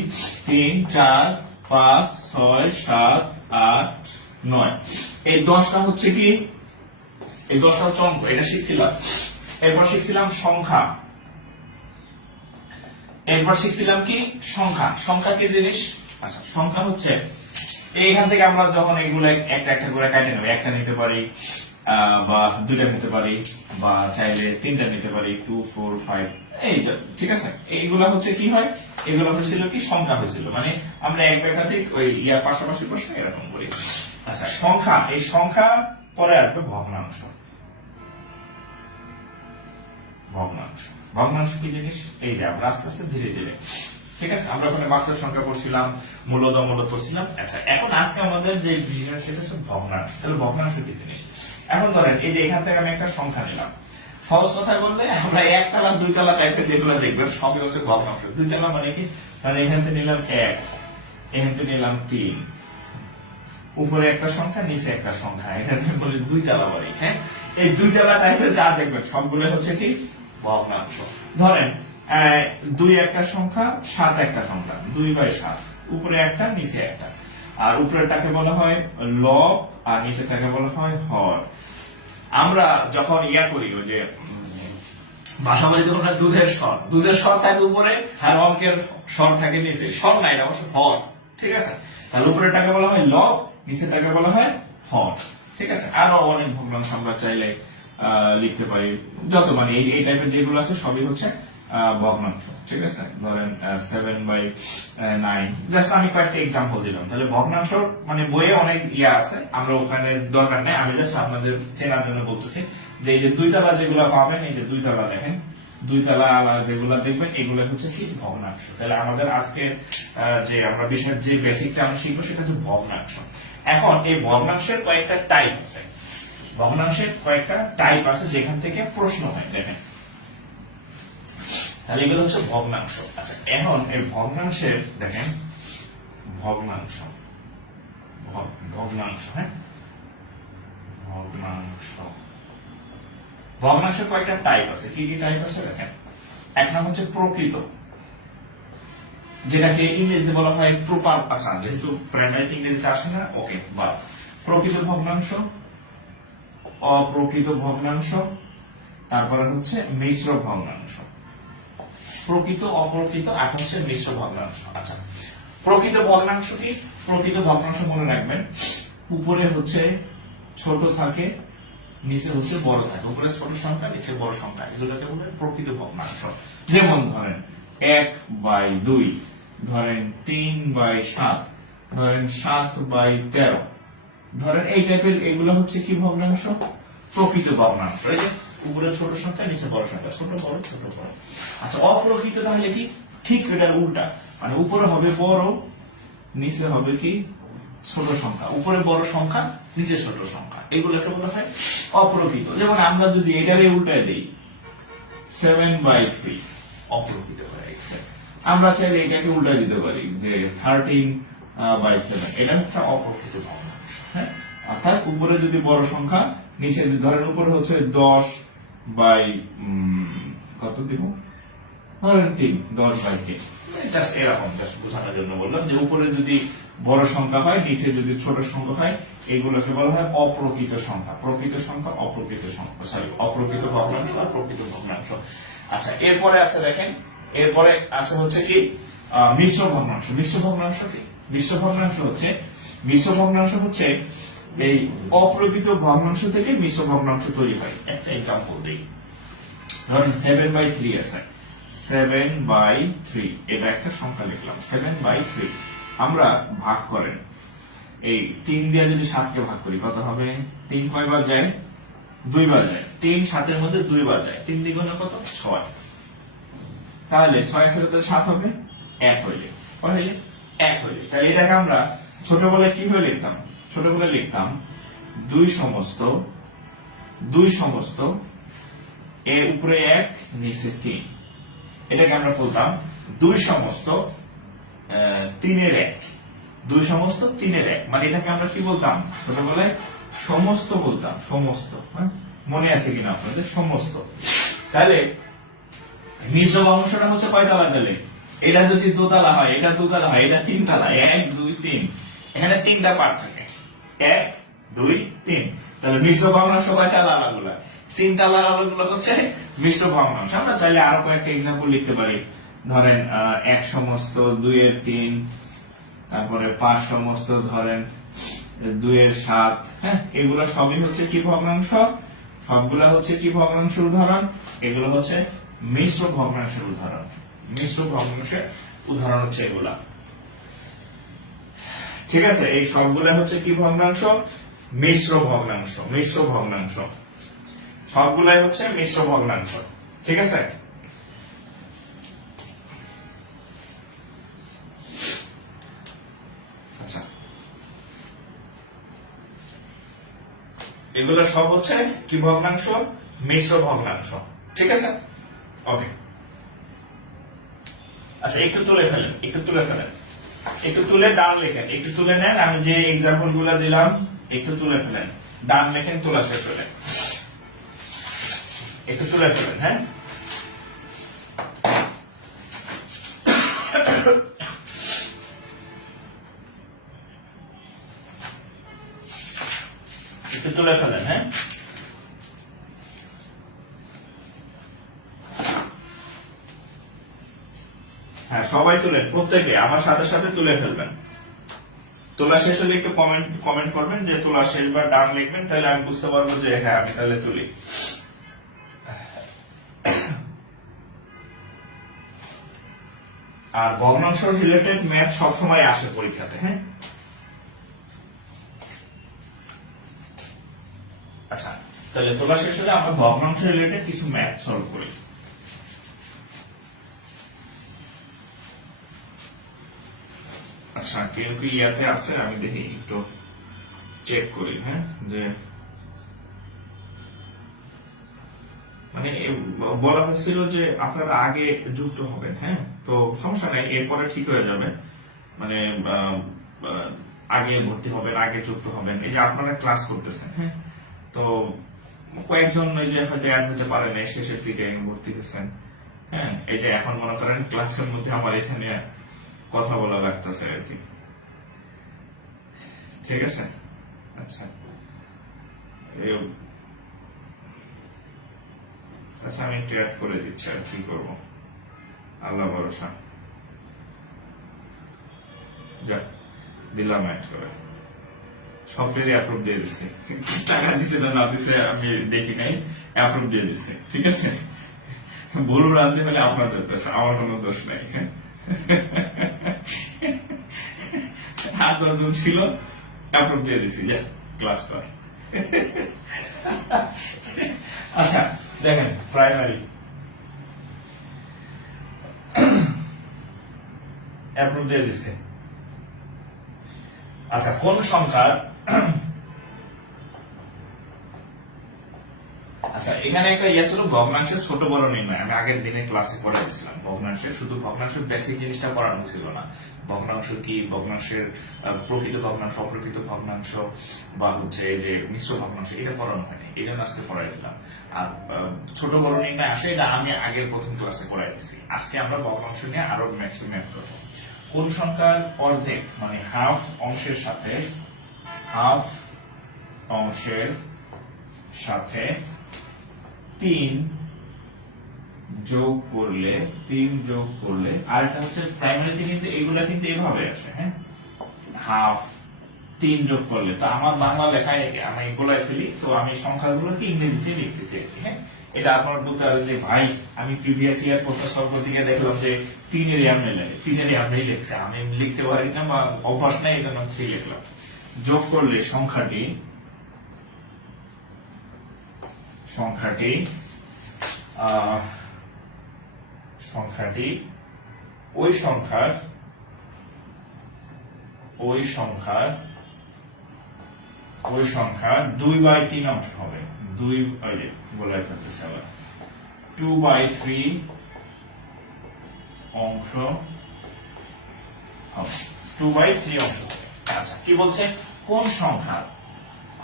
3, 4, 5, 6, 7, 8, 9, এই 10টা হচ্ছে কি, এই 10টা হচ্ছে অঙ্ক, এটা শিখছিলাম। এরপর শিখছিলাম সংখ্যা, এরপর শিখছিলাম কি সংখ্যা। সংখ্যা কি জিনিস? আচ্ছা, সংখ্যা হচ্ছে এইখান থেকে আমরা যখন এগুলো একটা একটা করে কাটে নেব, একটা নিতে পারি বা দুইটা নিতে পারি, বা চাইলে 3টা নিতে পারি, 2, 4, 5, এই ঠিক আছে। এইগুলা হচ্ছে কি হয়, এগুলো হচ্ছিল কি সংখ্যা হয়েছিল, মানে আমরা এক একাধিক ওই ইয়ার পাশাপাশি বসে এরকম করি। আচ্ছা, সংখ্যা, এই সংখ্যা পরে আসবে ভগ্নাংশ। ভগ্নাংশ, ভগ্নাংশ কি জিনিস, এই যে আমরা আস্তে আস্তে ধীরে ধীরে, ঠিক আছে, আমরা ওখানে বাস্তব সংখ্যা পড়ছিলাম, মূলদ পড়ছিলাম। আচ্ছা, এখন আজকে আমাদের যে বিষয় সেটা হচ্ছে ভগ্নাংশ। তাহলে ভগ্নাংশ কি জিনিস? এখন ধরেন এই যে এখান থেকে আমি একটা সংখ্যা নিলাম, সহজ কথা বললে আমরা 1 তলা 2 তলা টাইপের যেগুলো দেখবেন সবই হচ্ছে ভগ্নাংশ। 2 তলা মানে কি, মানে এখান থেকে নিলাম 1, এখান থেকে নিলাম 3, উপরে একটা সংখ্যা নিচে একটা সংখ্যা, এটা বলে দুই তালা বাড়ি। হ্যাঁ, এই দুই তালা টাইপের যা দেখবেন সবগুলো হচ্ছে কি ভগ্নাংশ। ধরেন 2 একটা সংখ্যা, 7 একটা সংখ্যা, 2/7, উপরে একটা নিচে একটা, আর উপরেরটাকে বলা হয় লব আর নিচেরটাকে বলা হয় হর। আমরা যখন করি ওই যে ভাষাবাড়ি যখন দুধের স্বর থাকে উপরে আর অঙ্কের স্বর থাকে নিচে, স্বর নাই এটা অবশ্য হর, ঠিক আছে। তাহলে উপরেরটাকে বলা হয় লব, নিচেরটাকে বলা হয় হর, ঠিক আছে। আরো অনেক ভগ্নাংশ আমরা চাইলে লিখতে পারি, যত মানে এই টাইপের যেগুলো আছে সবই হচ্ছে ভগ্নাংশ, ঠিক আছে। ধরেন 7/9, জাস্ট আমি কয়েকটা এক্সাম্পল দিলাম। তাহলে ভগ্নাংশ মানে বইয়ে অনেক আছে, আমরা ওখানে দরকার নেই, আমি জাস্ট আপনাদের চেনার জন্য বলতেছি যে এই যে দুই তালা যেগুলো পাবেন, এই যে দুই তালা দেখেন, দুই তালা যেগুলো দেখবেন এগুলো হচ্ছে কি ভগ্নাংশ। তাহলে আমাদের আজকে যে আমরা বিষয়ের যে বেসিকটা আমরা শিখবো সেটা হচ্ছে ভগ্নাংশ। এখন এই ভগ্নাংশের কয়েকটা টাইপ আছে, ভগ্নাংশের কয়েকটা টাইপ আছে যেখান থেকে প্রশ্ন হয়, দেখেন। তাহলে এগুলো হচ্ছে ভগ্নাংশ। আচ্ছা, এখন এই ভগ্নাংশের দেখেন, ভগ্নাংশ ভগ্নাংশ হ্যাঁ, ভগ্নাংশের কয়েকটা টাইপ আছে। কি কি টাইপ আছে দেখেন। এক নাম হচ্ছে প্রকৃত, যেটাকে ইংরেজিতে বলা হয় প্রপার। আচ্ছা, যেহেতু প্রাইমারি ইংরেজিতে আসে না, ওকে, বা প্রকৃত ভগ্নাংশ, অপ্রকৃত ভগ্নাংশ, তারপরে হচ্ছে মিশ্র ভগ্নাংশ। প্রকৃত, অপ্রকৃত আর হচ্ছে মিশ্র ভগ্নাংশ। আচ্ছা, প্রকৃত ভগ্নাংশ কি? প্রকৃত ভগ্নাংশ মনে রাখবেন, উপরে হচ্ছে ছোট থাকে, নিচে হচ্ছে বড় থাকে, উপরে ছোট সংখ্যা নিচে বড় সংখ্যা, এগুলোকে বলে প্রকৃত ভগ্নাংশ। যেমন ধরেন 1/2, ধরেন 3/7, ধরেন 7/13, ধরেন এই টাইপের, এগুলো হচ্ছে কি ভগ্নাংশ? প্রকৃত ভগ্নাংশ। এই যে উপরে ছোট সংখ্যা নিচে বড় সংখ্যা, ছোট বড় ছোট বড়। আচ্ছা, অপ্রকৃত তাহলে কি? ঠিক এটার উল্টা, মানে উপরে হবে বড়, নিচে হবে কি ছোট সংখ্যা, উপরে বড় সংখ্যা নিচে ছোট সংখ্যা, এগুলোকে বলা হয় অপ্রকৃত। যেমন আমরা যদি এটারে উল্টায় দেই 7/3, অপ্রকৃত হয়ে গেছে। আমরা চাইলে এটাকে উল্টায় দিতে পারি যে 13/7, এটা একটা অপ্রকৃত ভগ্নাংশ। হ্যাঁ, অর্থাৎ উপরে যদি বড় সংখ্যা, নিচে ধরেন উপরে হচ্ছে 10 কত দিব, ধরেন 3, 10/3, জাস্ট এরকম জাস্ট বোঝানোর জন্য বললাম যে উপরে যদি বড় সংখ্যা হয়, নিচে যদি ছোট সংখ্যা হয়, এগুলোকে বলা হয় অপ্রকৃত সংখ্যা। প্রকৃত সংখ্যা, অপ্রকৃত সংখ্যা, সরি, অপ্রকৃত ভগ্নাংশ আর প্রকৃত ভগ্নাংশ। আচ্ছা, এরপরে আছে দেখেন, এরপরে আছে হচ্ছে কি মিশ্র ভগ্নাংশ। মিশ্র ভগ্নাংশ কি? মিশ্র ভগ্নাংশ হচ্ছে এই অপ্রকৃত ভগ্নাংশ থেকে মিশ্র ভগ্নাংশ তৈরি হয়। একটা এক্সাম্পল দেই, ধরেন 7/3 আছে, 7/3, এটা একটা সংখ্যা লিখলাম, 7/3। আমরা ভাগ করেন, এই 3 দিয়ে যদি 7 ভাগ করি কত হবে? 3 কয়বার যায়? 2 বার যায়। 3 7 মধ্যে 2 বার যায়, 3 দ্বিগুণে কত? 6। তাহলে 6 এর সাথে 7 হবে 1 হয়ে যায়, কত হয়ে যায়? 1 হয়ে যায়। তাহলে এটাকে আমরা ছোটবেলায় কিভাবে লিখতাম? ছোটবেলায় লিখতাম 2 সমস্ত এর উপরে 1 নিচে 3, এটাকে আমরা বলতাম 2 সমস্ত 3-এর 1, 2 সমস্ত 3-এর 1, মানে এটাকে আমরা কি বলতাম? ছোটবেলায় সমস্ত বলতাম, সমস্ত। মনে আছে কিনা আপনাদের? সমস্ত। তাহলে মিশ্র ভগ্নাংশটা হচ্ছে কয়তলা? তাহলে এটা যদি দোতলা হয়, এটা দুতলা হয়, এটা 3 তলা, 1 2 3, এখানে 3টা পার্ট থাকে, 1 2 3। তাহলে মিশ্র ভগ্নাংশ কয়তলা? আলাগুলা 3 তলা, আলাগুলো হচ্ছে মিশ্র ভগ্নাংশ। আমরা চাইলে আরো কয়েকটা এক্সাম্পল লিখতে পারি, ধরেন 1 সমস্ত 2-এর 3, তারপরে 5 সমস্ত ধরেন 2-এর 7। হ্যাঁ, এগুলো সবই হচ্ছে কি ভগ্নাংশ? সবগুলা হচ্ছে কি ভগ্নাংশের উদাহরণ? এগুলো হচ্ছে মিশ্র ভগ্নাংশের উদাহরণ। মিশ্র ভগ্নাংশের উদাহরণ হচ্ছে এগুলা, ঠিক আছে। এই সবগুলা হচ্ছে কি ভগ্নাংশ? মিশ্র ভগ্নাংশ। মিশ্র ভগ্নাংশ সবগুলাই হচ্ছে মিশ্র ভগ্নাংশ, ঠিক আছে। আচ্ছা, এগুলো সব হচ্ছে কি ভগ্নাংশ? মিশ্র ভগ্নাংশ, ঠিক আছে। ওকে, আচ্ছা, একটু তুলে ফেলেন। একটু তুলে ডান লেখেন, একটু তুলে নেন, আমি যে এক্সাম্পল গুলো দিলাম একটু তুলে ফেলেন, ডান লেখেন, তোলা শেষ হলে একটু তুলে ফেলেন। হ্যাঁ, একটু তুলে ফেলেন। হ্যাঁ, হ্যাঁ সবাই তুলেন, প্রত্যেকে আমার সাথে সাথে তুলে ফেলবেন। তোলা শেষ হলে একটু কমেন্ট করবেন যে তোলা শেষ বা ডান লিখবেন, তাহলে আমি বুঝতে পারবো যে হ্যাঁ আমি তাহলে তুলি। আর ভগ্নাংশ রিলেটেড ম্যাথ সবসময় আসে পরীক্ষাতে। হ্যাঁ, আচ্ছা তাহলে তোলা শেষ হলে আমরা ভগ্নাংশ রিলেটেড কিছু ম্যাথ সলভ করি। আচ্ছা কেউ কি ইয়াতে আছে, আমি দেখি একটু চেক করি। হ্যাঁ, যে মানে বলা হয়েছিল যে আপনারা আগে যুক্ত হবেন। হ্যাঁ, তো সমস্যা নাই, এরপরে ঠিক হয়ে যাবে। মানে আগে ভর্তি হবেন, আগে যুক্ত হবেন। এই যে আপনারা ক্লাস করতেছেন, হ্যাঁ, তো কয়েকজন এই যে হয়তো অ্যাড হতে পারেন, শেষের দিকে ভর্তি হয়েছেন। হ্যাঁ, এই যে এখন মনে করেন ক্লাসের মধ্যে আমার এখানে কথা বলা লাগতেছে আর কি। ঠিক আছে, আচ্ছা আচ্ছা আমি একটু অ্যাড করে দিচ্ছি, আর কি করবো, আল্লাহ ভরসা। যা দিলাম অ্যাড করে, সবটারই অ্যাপ্রুভ দিয়ে দিচ্ছে, টাকা দিছে না দিছে আমি দেখি নাই, অ্যাপ্রুভ দিয়ে দিচ্ছে। ঠিক আছে, ভুল রাঁধতে হলে আপনাদের দোষ, আমার কোনো দোষ নাই। হ্যাঁ, আর 10 জন ছিল, অ্যাপ্রুভ দিয়ে দিছি, যা ক্লাস কর। আচ্ছা দেখেন, প্রাইমারি অ্যাপ্রুভ দিয়ে দিচ্ছে। আচ্ছা কোন সংখ্যার, আচ্ছা এখানে একটা ইয়েস হলো ভগ্নাংশের ছোট বড় নির্ণয়। আমি আগের দিনে ক্লাসে পড়াইছিলাম ভগ্নাংশের, শুধু ভগ্নাংশের বেসিক জিনিসটা পড়ানো ছিল না। ভগ্নাংশ কি, ভগ্নাংশের প্রকৃত ভগ্নাংশ, অপ্রকৃত ভগ্নাংশ, বা হচ্ছে যে মিশ্র ভগ্নাংশ, এটা পড়ানো হয়নি, এই জন্য আজকে পড়াই দিলাম। আর ছোট বড় নির্ণয় আসে, এটা আমি আগের প্রথম ক্লাসে পড়াই দিচ্ছি। আজকে আমরা ভগ্নাংশ নিয়ে আরো ম্যাথ করবো। কোন সংখ্যার অর্ধেক মানে হাফ অংশের সাথে, হাফ অংশের সাথে 3 যোগ করলে, 3 যোগ করলে, আর এটা হচ্ছে প্রাইমারিতে কিন্তু এগুলা কিন্তু এভাবে আসে। হ্যাঁ, হাফ 3 যোগ করলে, তো আমার বাংলা লেখায় আমি এগুলাই ফেলি, তো আমি সংখ্যাগুলোকে ইংরেজিতে লিখতেছি আর কি। হ্যাঁ, এটা আপনার বলতে হবে যে ভাই আমি প্রিভিয়াস ইয়ার প্রশ্ন সলভ করতে গিয়ে দেখলাম যে 3 এর এমনি লাগে, 3 এর এমনি লিখছে, আমি লিখতে পারি না বা অভ্যাস নেই, এই জন্য 3 লিখলাম। যোগ করলে সংখ্যাটি ওই সংখ্যার 2/3 অংশ হবে। 2/3 অংশ হবে, 2/3 অংশ হবে। আচ্ছা কি বলছে, কোন সংখ্যার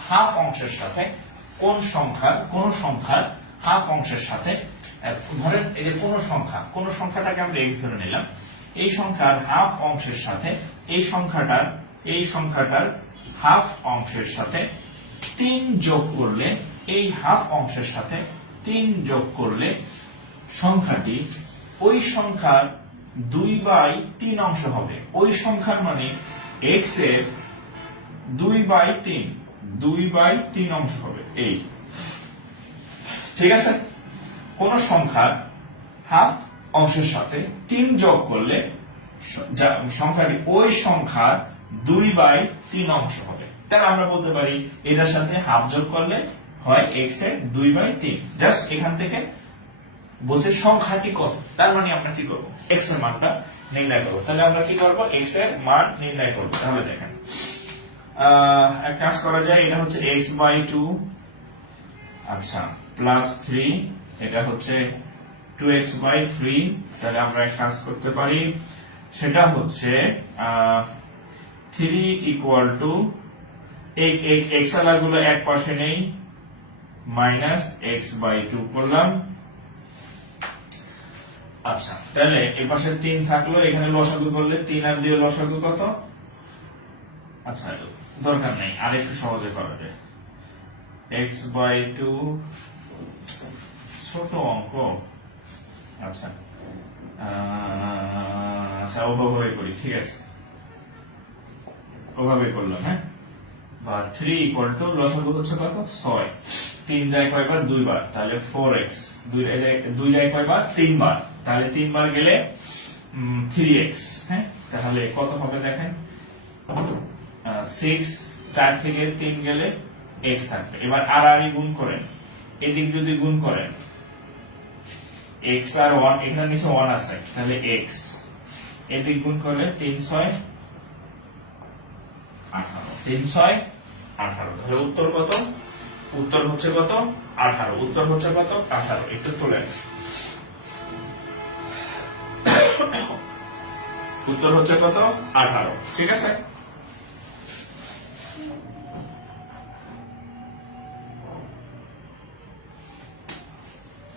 হাফ অংশের সাথে, কোন সংখ্যার হাফ অংশের সাথে, ধরেন এই যে কোন সংখ্যাটাকে আমরা x ধরে নিলাম, এই সংখ্যার হাফ অংশের সাথে এই সংখ্যাটার হাফ অংশের সাথে 3 যোগ করলে, এই হাফ অংশের সাথে 3 যোগ করলে সংখ্যাটি ওই সংখ্যার 2/3 অংশ হবে। ওই সংখ্যার মানে x এর 2/3 অংশ হবে। এই ঠিক আছে, কোন সংখ্যার হাফ অংশের সাথে 3 যোগ করলে সংখ্যাটি ওই সংখ্যার 2/3 অংশ হবে। তাহলে আমরা বলতে পারি এটার সাথে হাফ যোগ করলে হয় x এর 2/3। জাস্ট এখান থেকে বলছে সংখ্যাটি কত, তার মানে আমরা কি করব, x এর মানটা নির্ণয় করব। তাহলে আমরা কি করব, x এর মান নির্ণয় করব। তাহলে দেখেন এক কাজ করা যায়, এটা হচ্ছে x/2, আচ্ছা +3, এটা হচ্ছে 2x/3। তাহলে আমরা এক কাজ করতে পারি, সেটা হচ্ছে 3 ইকুয়াল টু এক্স গুলো এক পাশে নেই, মাইনাস এক্স বাই 2 করলাম। আচ্ছা, তাহলে এই পাশে 3 থাকলো, এখানে লসাগু করলে 3 আর 2 লসাগু কত? আচ্ছা, দরকার নেই, আরেকটু সহজে করা যায়। এক্স বাই 2 ছোট অঙ্ক। আচ্ছা আচ্ছা, ওভাবে করি, ঠিক আছে, ওভাবে করলাম। হ্যাঁ, বা 3 ইকুয়াল টু লসাগু হচ্ছে কত? 6। 3 যায় কয়বার? 2 বার, তাহলে 4x। 2 যায় কয়বার? 3 বার, তাহলে 3 বার গেলে 3x। হ্যাঁ, তাহলে কত হবে দেখেন? 6, 4 থেকে 3 গেলে x থাকবে। এবার আর গুণ করেন, এদিক যদি গুণ করেন x আর 1, এখানে নিচে 1 আছে, তাহলে x, এদিক গুণ করলে 3 6 18, 3 6 18। তাহলে উত্তর কত? উত্তর হচ্ছে কত? 18। উত্তর হচ্ছে কত? 18। একটু তোলে, উত্তর হচ্ছে কত? 18। ঠিক আছে,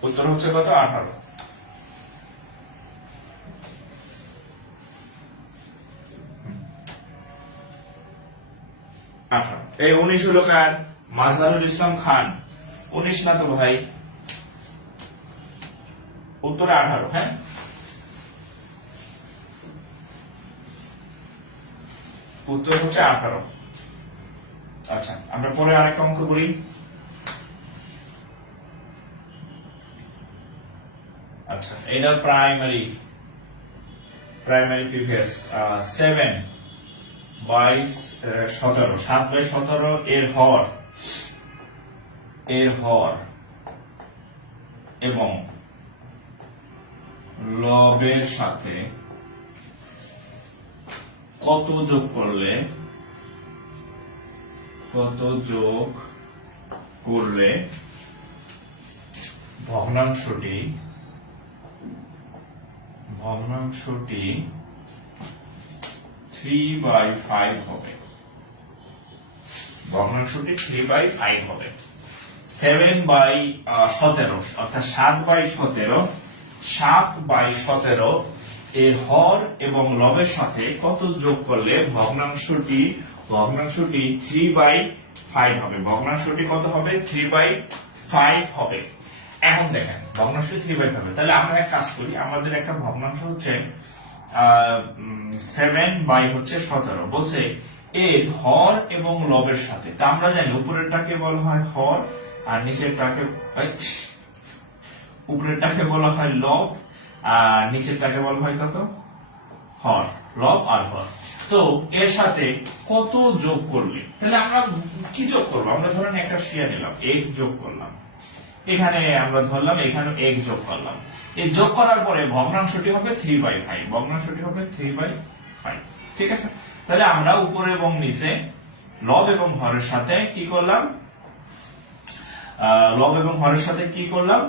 উত্তর হচ্ছে কত? 18। এই 19 হলো কার? মাজহারুল ইসলাম খান। 19 না তো ভাই, উত্তরে 18। হ্যাঁ, উত্তর হচ্ছে 18। আচ্ছা, আমরা পরে আরেকটা অঙ্ক করি। আচ্ছা, এটা প্রাইমারি প্রিভিয়াস 7 বাই 17, 7 বাই 17 এর হর এবং লবের সাথে কত যোগ করলে ভগ্নাংশটি 3/5 হবে। ভগ্নাংশটি 3/5 হবে। 7/17 অর্থাৎ 7/17 এর হর এবং লবের সাথে কত যোগ করলে ভগ্নাংশটি 3/5 হবে। ভগ্নাংশটি কত হবে? 3/5 হবে। এখন দেখেন, ভগ্নাংশটি 3/5 হবে, তাহলে আমরা এক কাজ করি, আমাদের একটা ভগ্নাংশ হচ্ছে 7/17 বলছে এর হর এবং লবের সাথে। তা আমরা জানি উপরেরটাকে বলা হয় হর আর উপরেরটাকে বলা হয় লব আর নিচেরটাকে বলা হয় কত? হর। লব আর হর। তো এর সাথে কত যোগ করলে, তাহলে আমরা কি যোগ করবো? আমরা ধরেন একটা শেয়ার নিলাম, x যোগ করলাম, এখানে আমরা ধরলাম এখানে x যোগ করলাম। এই যোগ করার পরে ভগ্নাংশটি হবে 3/5। ভগ্নাংশটি হবে 3/5। ঠিক আছে, তাহলে আমরা উপরে এবং নিচে লব এবং হরের সাথে কি করলাম? লব এবং হরের সাথে কি করলাম?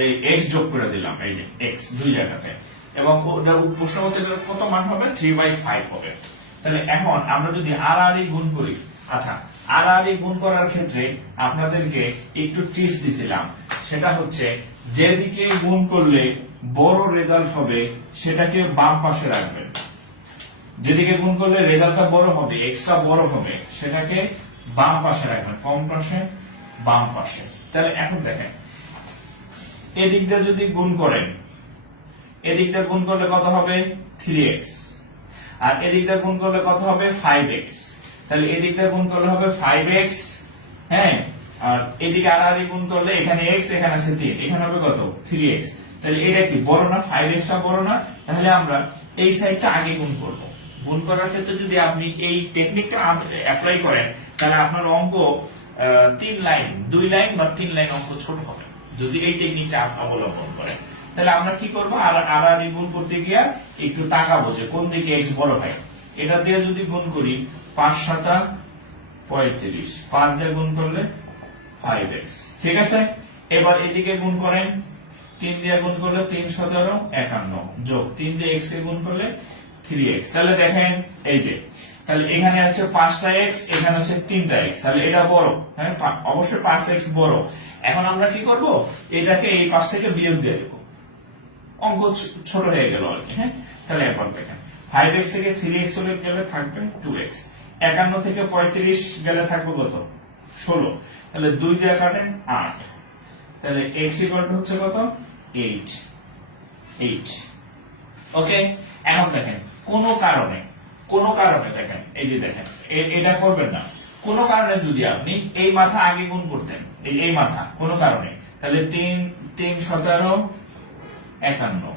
এই x যোগ করে দিলাম, এই যে x দুই জায়গাতে, এবং প্রশ্ন করতে গেলে কত মান হবে? 3/5 হবে। তাহলে এখন আমরা যদি আর গুণ করি, আচ্ছা আর গুণ করার ক্ষেত্রে আপনাদেরকে একটু টিপস দিছিলাম, সেটা হচ্ছে যেদিকে গুণ করলে বড় রেজাল্ট হবে সেটাকে বাম পাশে রাখবেন। যেদিকে গুণ করলে রেজাল্টটা বড় হবে, এক্সট্রা বড় হবে, সেটাকে বাম পাশে রাখবেন, কম পাশে, বাম পাশে। তাহলে এখন দেখেন, এদিক দিয়ে যদি গুণ করেন, এদিক দিয়ে গুণ করলে কত হবে? 3x, আর এদিক দিয়ে গুণ করলে কত হবে? 5x। তাহলে এদিক দিয়ে গুণ করলে হবে 5x, হ্যাঁ, আর এদিকে আর গুণ করলে এখানে x, এখানে আছে 3, এখানে হবে কত? 3x। তাহলে এটা কি বড় না? 5x টা বড় না? তাহলে আমরা এই সাইডটা আগে গুণ করব। গুণ করার ক্ষেত্রে যদি আপনি এই টেকনিকটা অ্যাপ্লাই করেন, তাহলে আপনার অঙ্ক 3 লাইন, 2 লাইন বা 3 লাইন অঙ্ক ছোট হবে যদি এই টেকনিকটা অবলম্বন করেন। তাহলে আমরা কি করব? আর গুণ করতে গিয়ে একটু তাকাবো যে কোন দিকে x বড় হয়। এটা দিয়ে যদি গুণ করি 5 7 35, 5 দিয়ে গুণ করলে 5x। ঠিক আছে, এবার এদিকে গুণ করেন, 3 দিয়ে গুণ করলে 3 17 51 যোগ 3 দিয়ে x কে গুণ করলে 3x। তাহলে দেখেন এই যে, তাহলে এখানে আছে 5টা x, এখানে আছে 3টা x, তাহলে এটা বড়, হ্যাঁ অবশ্যই 5x বড়। এখন আমরা কি করব, এটাকে এই পাশ থেকে বিয়োগ দিয়ে দেব, অঙ্ক ছোট হয়ে গেল আর কি। হ্যাঁ, তাহলে একবার দেখেন 5x থেকে 3x চলে গেলে থাকবে 2x, 51 থেকে 35 গেলে থাকবে কত, 16, তাহলে 2 দিয়ে কাটেন 8, তাহলে x ইকুয়াল টু হচ্ছে কত, 8। ওকে, এখন দেখেন কোনো কারণে দেখেন, এই যে দেখেন এটা করবেন না, কোনো কারণে যদি আপনি এই মাথা আগে গুণ করতেন, এই মাথা কোনো কারণে, তাহলে 3 3 17 51,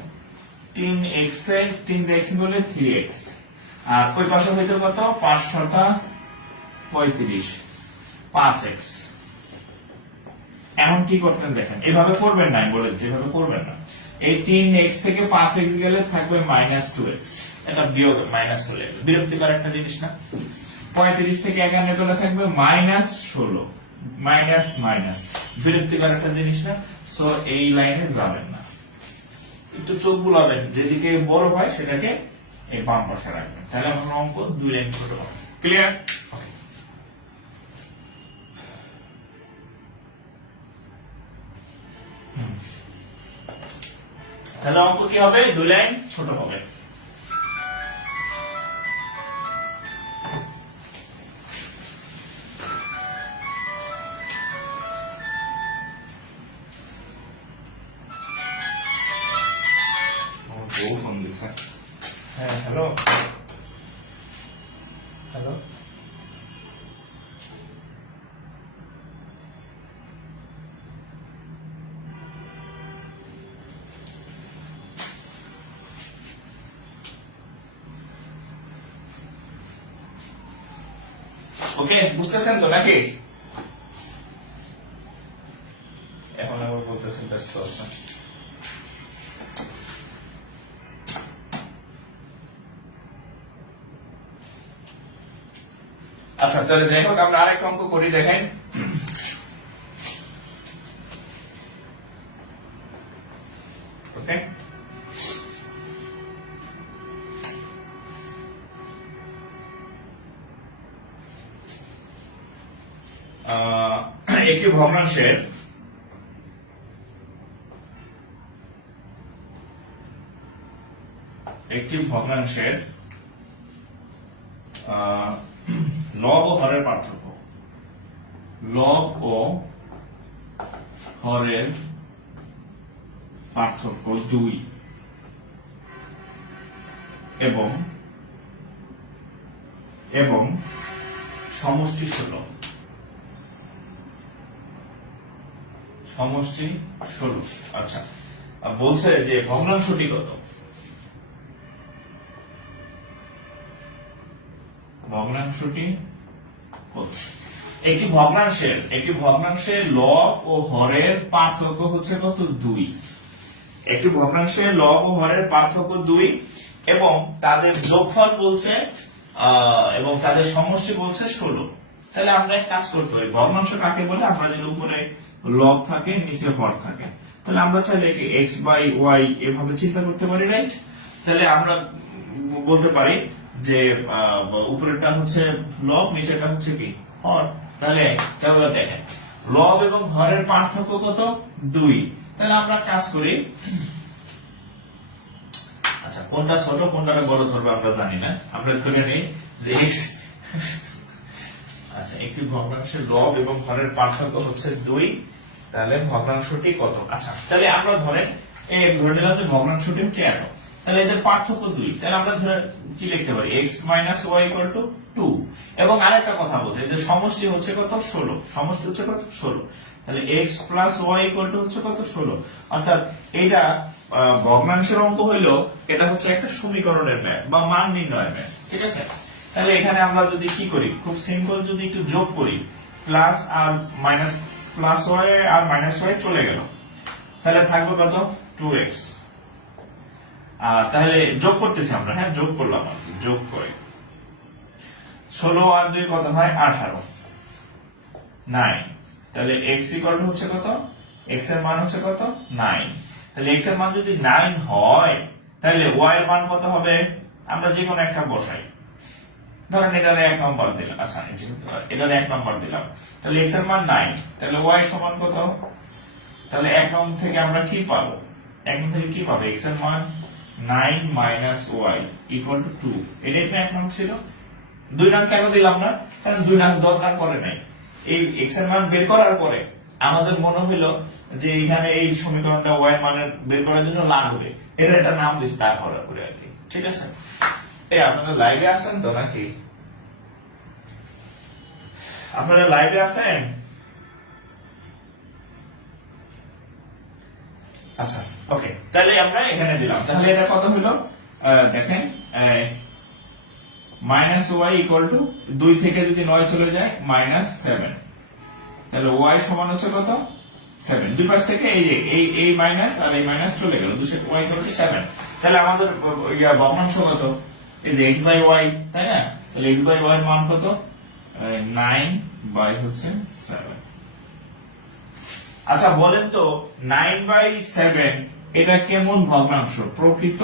3x এ 3x বলে 3x, আর ওই পাশে হইতো কত, 5 7 35, 5x। এখন কি করতেন দেখেন, এভাবে করবেন না, আমি বলেছি এভাবে করবেন না। এই 3x থেকে 5x গেলে থাকবে -2x, এটা বিয়োগ মাইনাস চলে যাবে, বিরক্তিকর একটা জিনিস না। 35 থেকে 51 গেলে থাকবে -16, মাইনাস মাইনাস, বিরক্তিকর একটা জিনিস না। সো এই লাইনে যাবেন না, একটু চোখ বুলাবেন, যেদিকে বড় হয় সেটাকে এই বাম পাশে রাখবেন, তাহলে আমরা অঙ্ক 2 লাইন ছোট হবে। ক্লিয়ার? তাহলে অঙ্ক কি হবে, 2 লাইন ছোট হবে। হ্যাঁ, হ্যালো হ্যালো, ওকে, বুঝতেছেন তো নাকি? এখন আবার বলতেছেন ব্যস্ত আছেন। আচ্ছা, তাহলে যাই হোক, আমরা আরেকটা অঙ্ক করি, দেখেন। ওকে, একটি ভগ্নাংশের লব ও হরের পার্থক্য, লব ও হরের পার্থক্য 2 এবং সমষ্টি 16, সমষ্টি 16। আচ্ছা, বলছে যে ভগ্নাংশটি কত, ভগ্নাংশটি কত। একটি ভগ্নাংশের লব ও হরের পার্থক্য হচ্ছে কত, 2। একটি ভগ্নাংশের লব ও হরের পার্থক্য 2 এবং তাদের যোগফল বলছে এবং তাদের সমষ্টি বলছে 16। তাহলে আমরা এক কাজ করতে পারি, ভগ্নাংশ কাকে বলে, আমরা যদি উপরে লব থাকে নিচে হর থাকে, তাহলে আমরা চাইলে একে x বাই y এভাবে চিন্তা করতে পারি, রাইট? তাহলে আমরা বলতে পারি যে উপরেরটা হচ্ছে লব, নিচেরটা হচ্ছে কি, হর। তাহলে দেখেন লব এবং হরের পার্থক্য কত, 2। তাহলে আমরা কাজ করি, আচ্ছা কোনটা ছোট কোনটা বড় ধরবে আমরা জানি না, আমরা ধরে নেই যে x। আচ্ছা, একটি ভগ্নাংশের লব এবং হরের পার্থক্য হচ্ছে 2, তাহলে ভগ্নাংশটি কত। আচ্ছা, তাহলে আমরা ধরে নিলাম যে ভগ্নাংশটি হচ্ছে এত, তাহলে এদের পার্থক্য 2, তাহলে আমরা ধরে কি লিখতে পারি, x minus y equal to 2। এবং আরেকটা কথা বলছে, এদের সমষ্টি হচ্ছে কত, 16, সমষ্টি হচ্ছে কত, 16। তাহলে x plus y equal to হচ্ছে কত, 16। অর্থাৎ এটা ভগ্নাংশের অঙ্ক হইলো, এটা হচ্ছে একটা সমীকরণের ম্যাথ বা মান নির্ণয়ের ম্যাথ, ঠিক আছে? তাহলে এখানে আমরা যদি কি করি, খুব সিম্পল, যদি একটু যোগ করি, প্লাস আর মাইনাস, প্লাস y আর মাইনাস y চলে গেল, তাহলে থাকবে কত, 2x। তাহলে যোগ করতেছি আমরা, হ্যাঁ যোগ করলাম আর কি, যোগ করে 16 আর 2 কত হয়, 18, 9। তাহলে x ইকুয়াল টু হচ্ছে কত, x এর মান হচ্ছে কত, 9। তাহলে x এর মান যদি 9 হয়, তাহলে y এর মান কত হবে, আমরা যে কোনো একটা বসাই, ধরেন এটার 1 নম্বর দিলাম, আচ্ছা এটার 1 নম্বর দিলাম, তাহলে x এর মান 9, তাহলে y সমান কত? তাহলে 1 নম্বর থেকে আমরা কি পাবো? 1 নম্বর থেকে কি পাবো? x এর মান 9 মাইনাস y ইকুয়াল টু 2। এটাই তো 1 নম্বর ছিল। 2 নং কেন দিলাম না? কারণ 2 নং দরকার পড়ে নাই। এই x এর মান বের করার পরে আমাদের মনে হলো যে এখানে এই সমীকরণটা y এর মানের বের করার জন্য লাগবে, এটা একটা নাম দিছি তার করার পরে আর কি। ঠিক আছে, এই আপনারা লাইভে আছেন তো নাকি? আপনারা লাইভে আছেন? আচ্ছা ওকে, তাহলে আমরা এখানে দিলাম, তাহলে এটা কত হলো? দেখেন মাইনাস ওয়াই ইকুয়াল টু 2 থেকে যদি 9 চলে যায় -7, তাহলে y সমান হচ্ছে কত? 7। দুই পাশ থেকে এই যে এই মাইনাস আর এই মাইনাস চলে গেল, 2 y ইকুয়াল টু 7। তাহলে আমাদের ভগ্নাংশ কত? এই যে x বাই y, তাই না? তাহলে x বাই y এর মান কত? 9 বাই হচ্ছে 7। আচ্ছা বলেন তো 9/7 এটা কেমন ভগ্নাংশ? প্রকৃত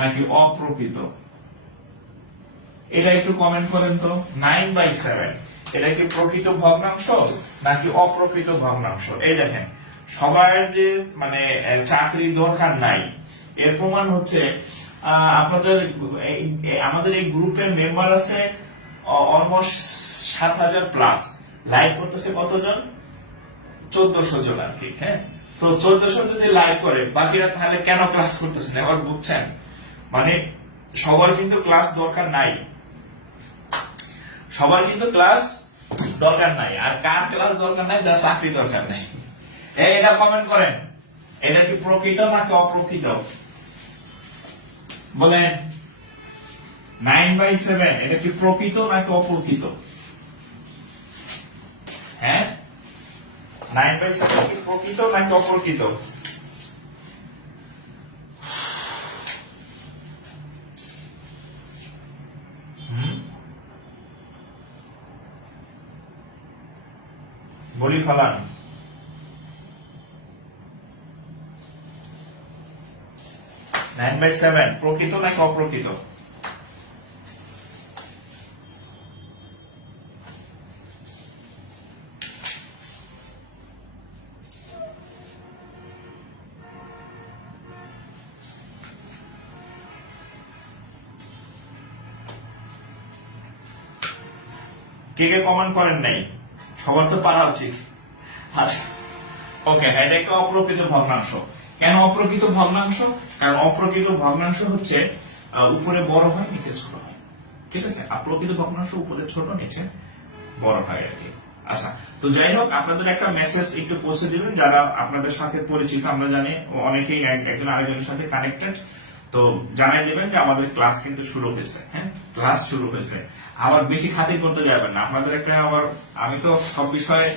নাকি অপ্রকৃত? এটা একটু কমেন্ট করেন তো। 9/7 এটা কি প্রকৃত ভগ্নাংশ নাকি অপ্রকৃত ভগ্নাংশ? এই দেখেন সবার যে মানে চাকরি দরকার নাই, এর প্রমাণ হচ্ছে আপনাদের আমাদের এই গ্রুপের মেম্বার আছে অলমোস্ট 7000 প্লাস, লাইভ করতেছে কতজন? 1400 জন আর কি। হ্যাঁ, তো 1400 যদি লাইভ করে, বাকিরা তাহলে কেন ক্লাস করতেছেন এবার বুঝছেন? মানে সবার কিন্তু ক্লাস দরকার নাই, সবার কিন্তু ক্লাস দরকার নাই। আর কার ক্লাস দরকার নাই? যার চাকরি দরকার নাই। এটা কমেন্ট করেন, এটা কি প্রকৃত নাকি অপ্রকৃত? বলেন 9/7 এটা কি প্রকৃত নাকি অপ্রকৃত? হ্যাঁ, 9/7 কি প্রকৃত নাকি অপ্রকৃত? বলি ফেলান। নাইন বাই সেভেন প্রকৃত নাকি অপ্রকৃত? কে কে কমেন্ট করেন নাই? সবার তো পারা উচিত। আচ্ছা ওকে, এটা একটা অপ্রকৃত ভগ্নাংশ। কেন অপ্রকৃত ভগ্নাংশ? কারণ অপ্রকৃত ভগ্নাংশ হচ্ছে উপরে বড় হয় নিচে ছোট হয়। ঠিক আছে, আর প্রকৃত ভগ্নাংশ উপরে ছোট নিচে বড় হয় আর কি। আচ্ছা, তো যাই হোক, আপনাদের একটা মেসেজ একটু পৌঁছে দিবেন যারা আপনাদের সাথে পরিচিত। আমরা জানি অনেকেই একজন আরেকজনের সাথে কানেক্টেড, তো জানাই দিবেন যে আমাদের ক্লাস কিন্তু শুরু হয়েছে। হ্যাঁ, ক্লাস শুরু হয়েছে। আবার বেশি খাতির করতে যাবেন না। আপনাদের একটা আবার আমি তো সব বিষয়ে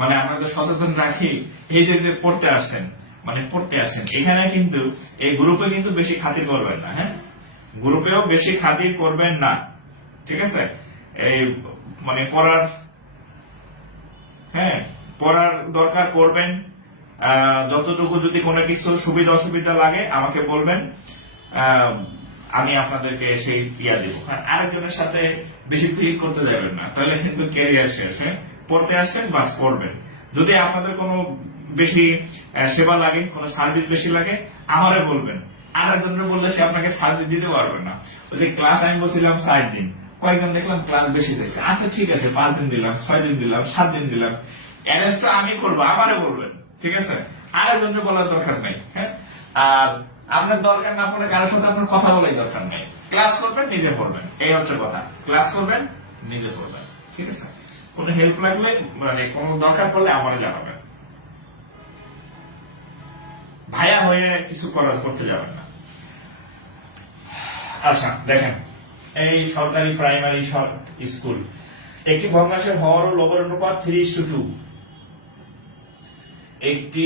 মানে আপনাদের সচেতন রাখি। এই যে পড়তে আসছেন, মানে পড়তে আসছেন এখানে, কিন্তু এই গ্রুপে কিন্তু বেশি খাতির করবেন না। হ্যাঁ, গ্রুপেও বেশি খাতির করবেন না। ঠিক আছে, এই মানে পড়ার, হ্যাঁ পড়ার দরকার পড়বেন। যতটুকু যদি কোনো কিছু সুবিধা অসুবিধা লাগে আমাকে বলবেন, আমি আপনাদেরকে সেই ইয়া দেবো। আরেকজনের সাথে বেশি ফিল করতে যাবেন না, তাহলে কিন্তু ক্যারিয়ার শেষ। হ্যাঁ, পড়তে আসছেন বাস পড়বেন। যদি আপনাদের কোনো বেশি সেবা লাগে, কোনো সার্ভিস বেশি লাগে, আমারে বলবেন। আরেকজনের বললে সে আপনাকে সার্ভিস দিতে পারবে না। ওই যে ক্লাস আমি বলছিলাম 60 দিন, কয়েকজন দেখলাম ক্লাস বেশি চাইছে। আচ্ছা ঠিক আছে, 5 দিন দিলাম, 6 দিন দিলাম, 7 দিন দিলাম, অ্যারেস্টটা আমি করবো, আমারে বলবেন। ঠিক আছে, আরেকজনের বলার দরকার নাই। হ্যাঁ, আর আপনার দরকার না পড়লে কারোর সাথে আপনার কথা বলাই দরকার নেই। ক্লাস করবেন, নিজে পড়বেন, এই হচ্ছে কথা। ক্লাস করবেন, নিজে পড়বেন। ঠিক আছে, কোনো হেল্প লাগলে মানে কোনো দরকার পড়লে আমারে জানাবেন। ভাইয়া হয়ে কিছু করতে যাবেন না। আচ্ছা দেখেন, এই সরকারি প্রাইমারি স্কুল, একটি ভগ্নাংশের হর ও লবের অনুপাত 3:2। একটি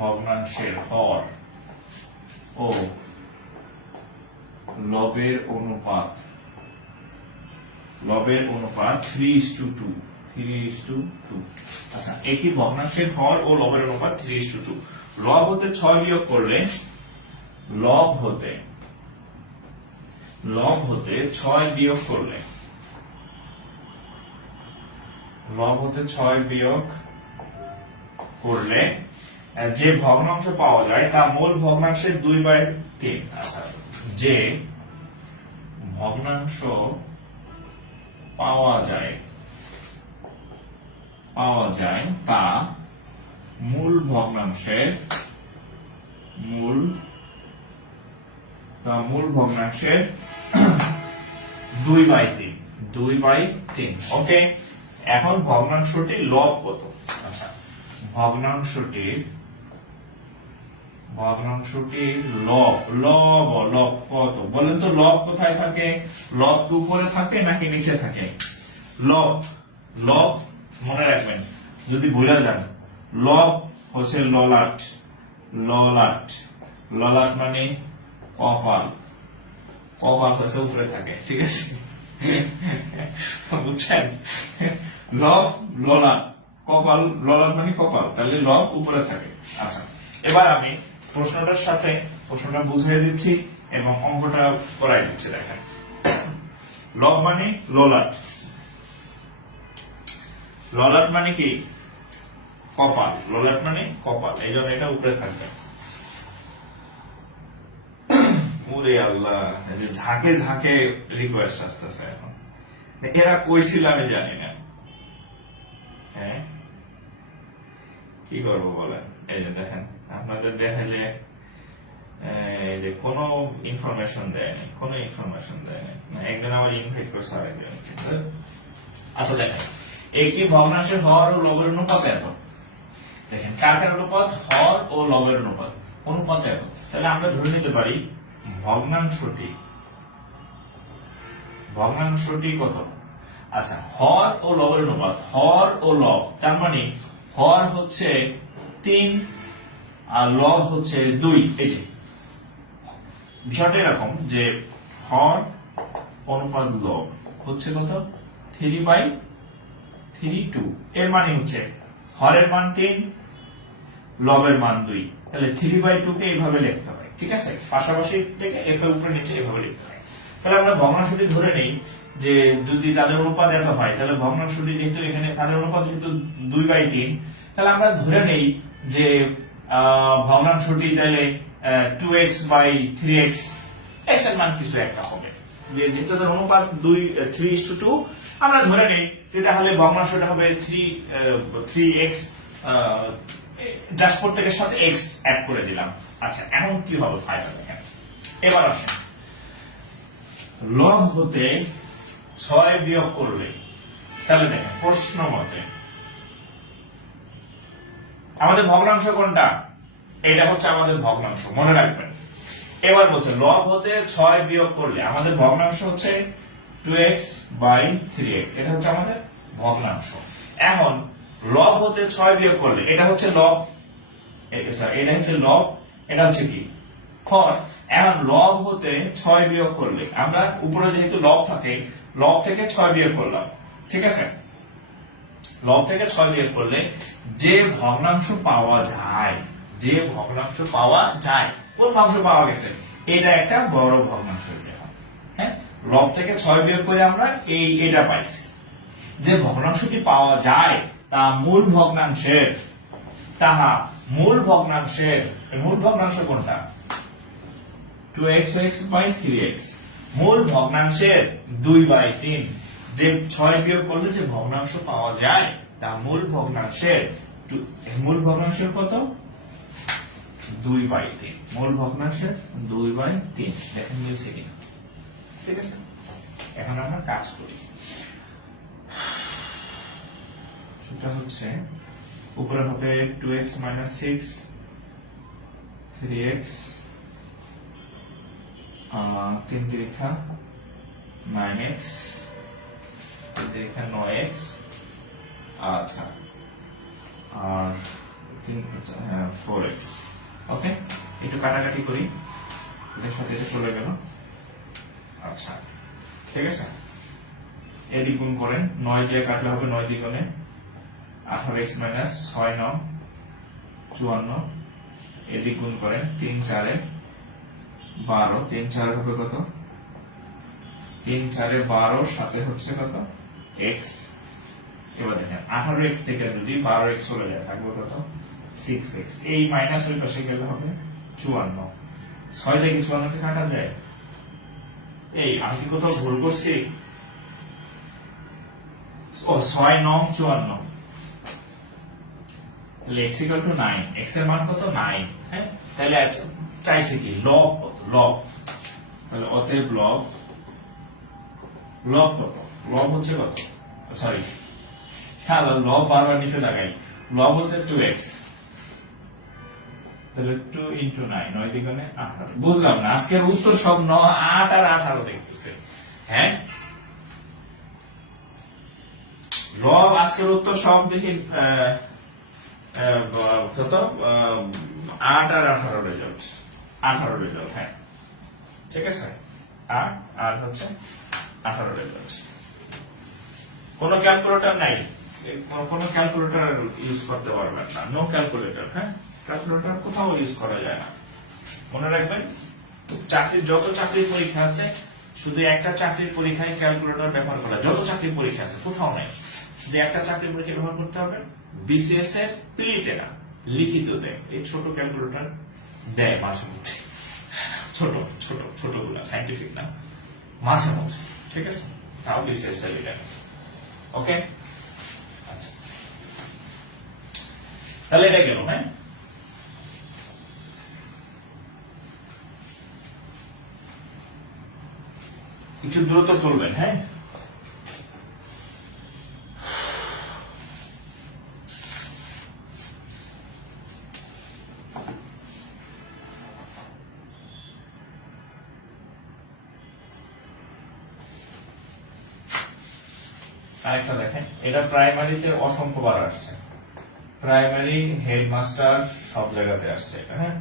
ভগ্নাংশের হর ও লবের অনুপাত 3:2। 3:2। আচ্ছা, একটি ভগ্নাংশের হর ও লবের অনুপাত 3:2। লব হতে 6 বিয়োগ করলে লব হতে 6 বিয়োগ করলে যে ভগ্নাংশ পাওয়া যায় তা মূল ভগ্নাংশের 2/3। আচ্ছা, যে ভগ্নাংশ পাওয়া যায় তা মূল ভগ্নাংশের 2/3। ওকে, এখন ভগ্নাংশটি লব কত? আচ্ছা, ভগ্নাংশটির লব কত বলেন তো? লব কোথায় থাকে? লব কি উপরে থাকে নাকি নিচে থাকে? লব মনে রাখবেন, যদি ভুলে যান, লব হচ্ছে ললাট মানে কপাল হচ্ছে উপরে থাকে, ঠিক আছে? বুঝছেন? ললাট মানে কপাল, তাহলে লব উপরে থাকে। আচ্ছা, এবার আমি প্রশ্নটা বুঝিয়ে দিচ্ছি এবং অঙ্কটা করাই দিচ্ছি। দেখেন, লব মানে ললাট মানে কি? কপাল। এই জন্য এটা উপরে থাকবে। ওরে আল্লাহ, ঝাঁকে ঝাঁকে রিকোয়েস্ট আসতেছে এখন। এরা কইছিল আমি জানি না। হ্যাঁ, কি করবো বলেন? এই যে দেখেন, আপনাদের দেখাইলে এই যে কোনো ইনফরমেশন দেয়নি। একদিন আবার ইনভাইট করছে আরেকদিন। আচ্ছা দেখেন, একটি ভগ্নাংশের হর ও লবের অনুপাত এত। দেখেন, কার অনুপাত? হর ও লবের অনুপাত এত। তাহলে আমরা ধরে নিতে পারি ভগ্নাংশটি কত? আচ্ছা, হর ও লবের অনুপাত, হর ও লব, তার মানে হর হচ্ছে 3 আর লব হচ্ছে 2। এই যে বিষয়টা এরকম যে হর অনুপাত লব হচ্ছে কত? 3/2। এর মানে হচ্ছে হরের মান 3, লবের মান 2। তাহলে 3/2 কে এইভাবে লিখতে হয়, ঠিক আছে? পাশাপাশি থেকে একে উপরে নিচে এভাবে লিখতে হয়। তাহলে আমরা ভগ্নাংশটি ধরে নেই যে যদি তাদের অনুপাত এত হয়, তাহলে ভগ্নাংশটি যেহেতু এখানে তাদের অনুপাত যেহেতু 2/3, তাহলে আমরা ধরে নেই যে ভগ্নাংশটি তাহলে 2x/3x, x এর মান কিছু একটা হবে। যেহেতু তাদের অনুপাত 3:2, আমরা ধরে নেই যে তাহলে ভগ্নাংশটা হবে 3x, জাস্ট প্রত্যেকের সাথে x অ্যাড করে দিলাম। আচ্ছা, এখন কি হবে ফাইনাল? দেখেন, এবার আসেন, লব হতে 6 বিয়োগ করলে, তাহলে দেখেন প্রশ্ন মতে আমাদের ভগ্নাংশ কোনটা? এটা হচ্ছে আমাদের ভগ্নাংশ, মনে রাখবেন। এবার বলছে লব হতে 6 বিয়োগ করলে আমাদের ভগ্নাংশ হচ্ছে 2x/3x। এটা হচ্ছে আমাদের ভগ্নাংশ। এখন লব হতে 6 বিয়োগ করলে এটা হচ্ছে লব, এটা হচ্ছে কি? হর। এখন লব হতে 6 বিয়োগ করলে আমরা উপরে যেহেতু লব থাকে, লব থেকে 6 বিয়োগ করলাম, ঠিক আছে? লব থেকে 6 বিয়োগ করলে যে ভগ্নাংশ পাওয়া যায়, কোন ভগ্নাংশ পাওয়া গেছে? এটা একটা বড় ভগ্নাংশ হয়েছে। হ্যাঁ, লব থেকে 6 বিয়োগ করে আমরা এটা পাইছি। যে ভগ্নাংশটি পাওয়া যায় তা মূল ভগ্নাংশের মূল ভগ্নাংশ কোনটা? 2x/3x। মূল ভগ্নাংশের 2/3। যে 6 বিয়োগ করলে যে ভগ্নাংশ পাওয়া যায় তা মূল ভগ্নাংশের কত? 2/3। মূল ভগ্নাংশের 2/3। দেখেন মিলছে কিনা, ঠিক আছে? এখন আমরা কাজ করি। সেটা হচ্ছে উপরে হবে 2x - 6, 3x, 3 তিরিক্ষা 9x, 3 তিরিক্ষা 9x। আচ্ছা, আর 4x। ওকে, একটু কাটাকাটি করি, এর সাথে এটা চলে গেল। আচ্ছা, ঠিক আছে, এদিক গুণ করেন, 9 দিয়ে কাটলে হবে 9 দ্বিগুণে 18x মাইনাস 6 9 54, এদিক গুণ করেন 3 4 12, 3 4 হবে কত, 3 4 12, সাথে হচ্ছে কত x। এবার দেখেন 18x থেকে যদি 12x চলে যায় থাকবে কত 6x, এই মাইনাস ওই পাশে গেলে হবে 54, 6 থেকে 54 কে কাটা যায়। এই আমি কি কোথাও ভুল করছি? ও 6 9 54, তাহলে x ইকুয়াল টু 9, x এর মান কত 9। হ্যাঁ, তাহলে চাইছে কি লব কত, লব, তাহলে অতএব লব, লব কত, লব হচ্ছে কত, সরি হ্যালো, লব বারবার নিচে লাগাই, লব হচ্ছে 2x, তাহলে 2 ইনটু 9, 9 দ্বিগুণে 18। বুঝলাম না আজকের উত্তর সব 8 আর 18 দেখতেছে। হ্যাঁ, লব আজকের উত্তর সব দেখি কত 8 আর 18 রেজাল্ট, 18 রেজাল্ট। হ্যাঁ ঠিক আছে, 8 আর হচ্ছে 18 রেজাল্ট। কোনো ক্যালকুলেটর নাই, কোনো ক্যালকুলেটর ইউজ করতে পারবেন না, নো ক্যালকুলেটর। হ্যাঁ, ক্যালকুলেটর কোথাও ইউজ করা যায় না। মনে রাখবেন চাকরির যত চাকরির পরীক্ষা আছে শুধু একটা চাকরির পরীক্ষায় ক্যালকুলেটর ব্যবহার করা, যত চাকরির পরীক্ষা আছে কোথাও নাই, শুধু একটা চাকরির পরীক্ষা ব্যবহার করতে হবে। বিসিএস এর প্রিলিতে না, লিখিত দেয়, এই ছোট ক্যালকুলেটর দেয় মাঝে মধ্যে, ছোট ছোট ছোটগুলা সাইন্টিফিক না, মাঝে মধ্যে, ঠিক আছে, তাও বিসিএস এর লিখে। ওকে, আচ্ছা তাহলে এটা গেল। হ্যাঁ, একটু দ্রুত তুলবেন। হ্যাঁ, আরেকটা দেখেন, এটা প্রাইমারিতে অসংখ্যবার আসছে, প্রাইমারি হেডমাস্টার সব জায়গাতে আসছে এটা। হ্যাঁ,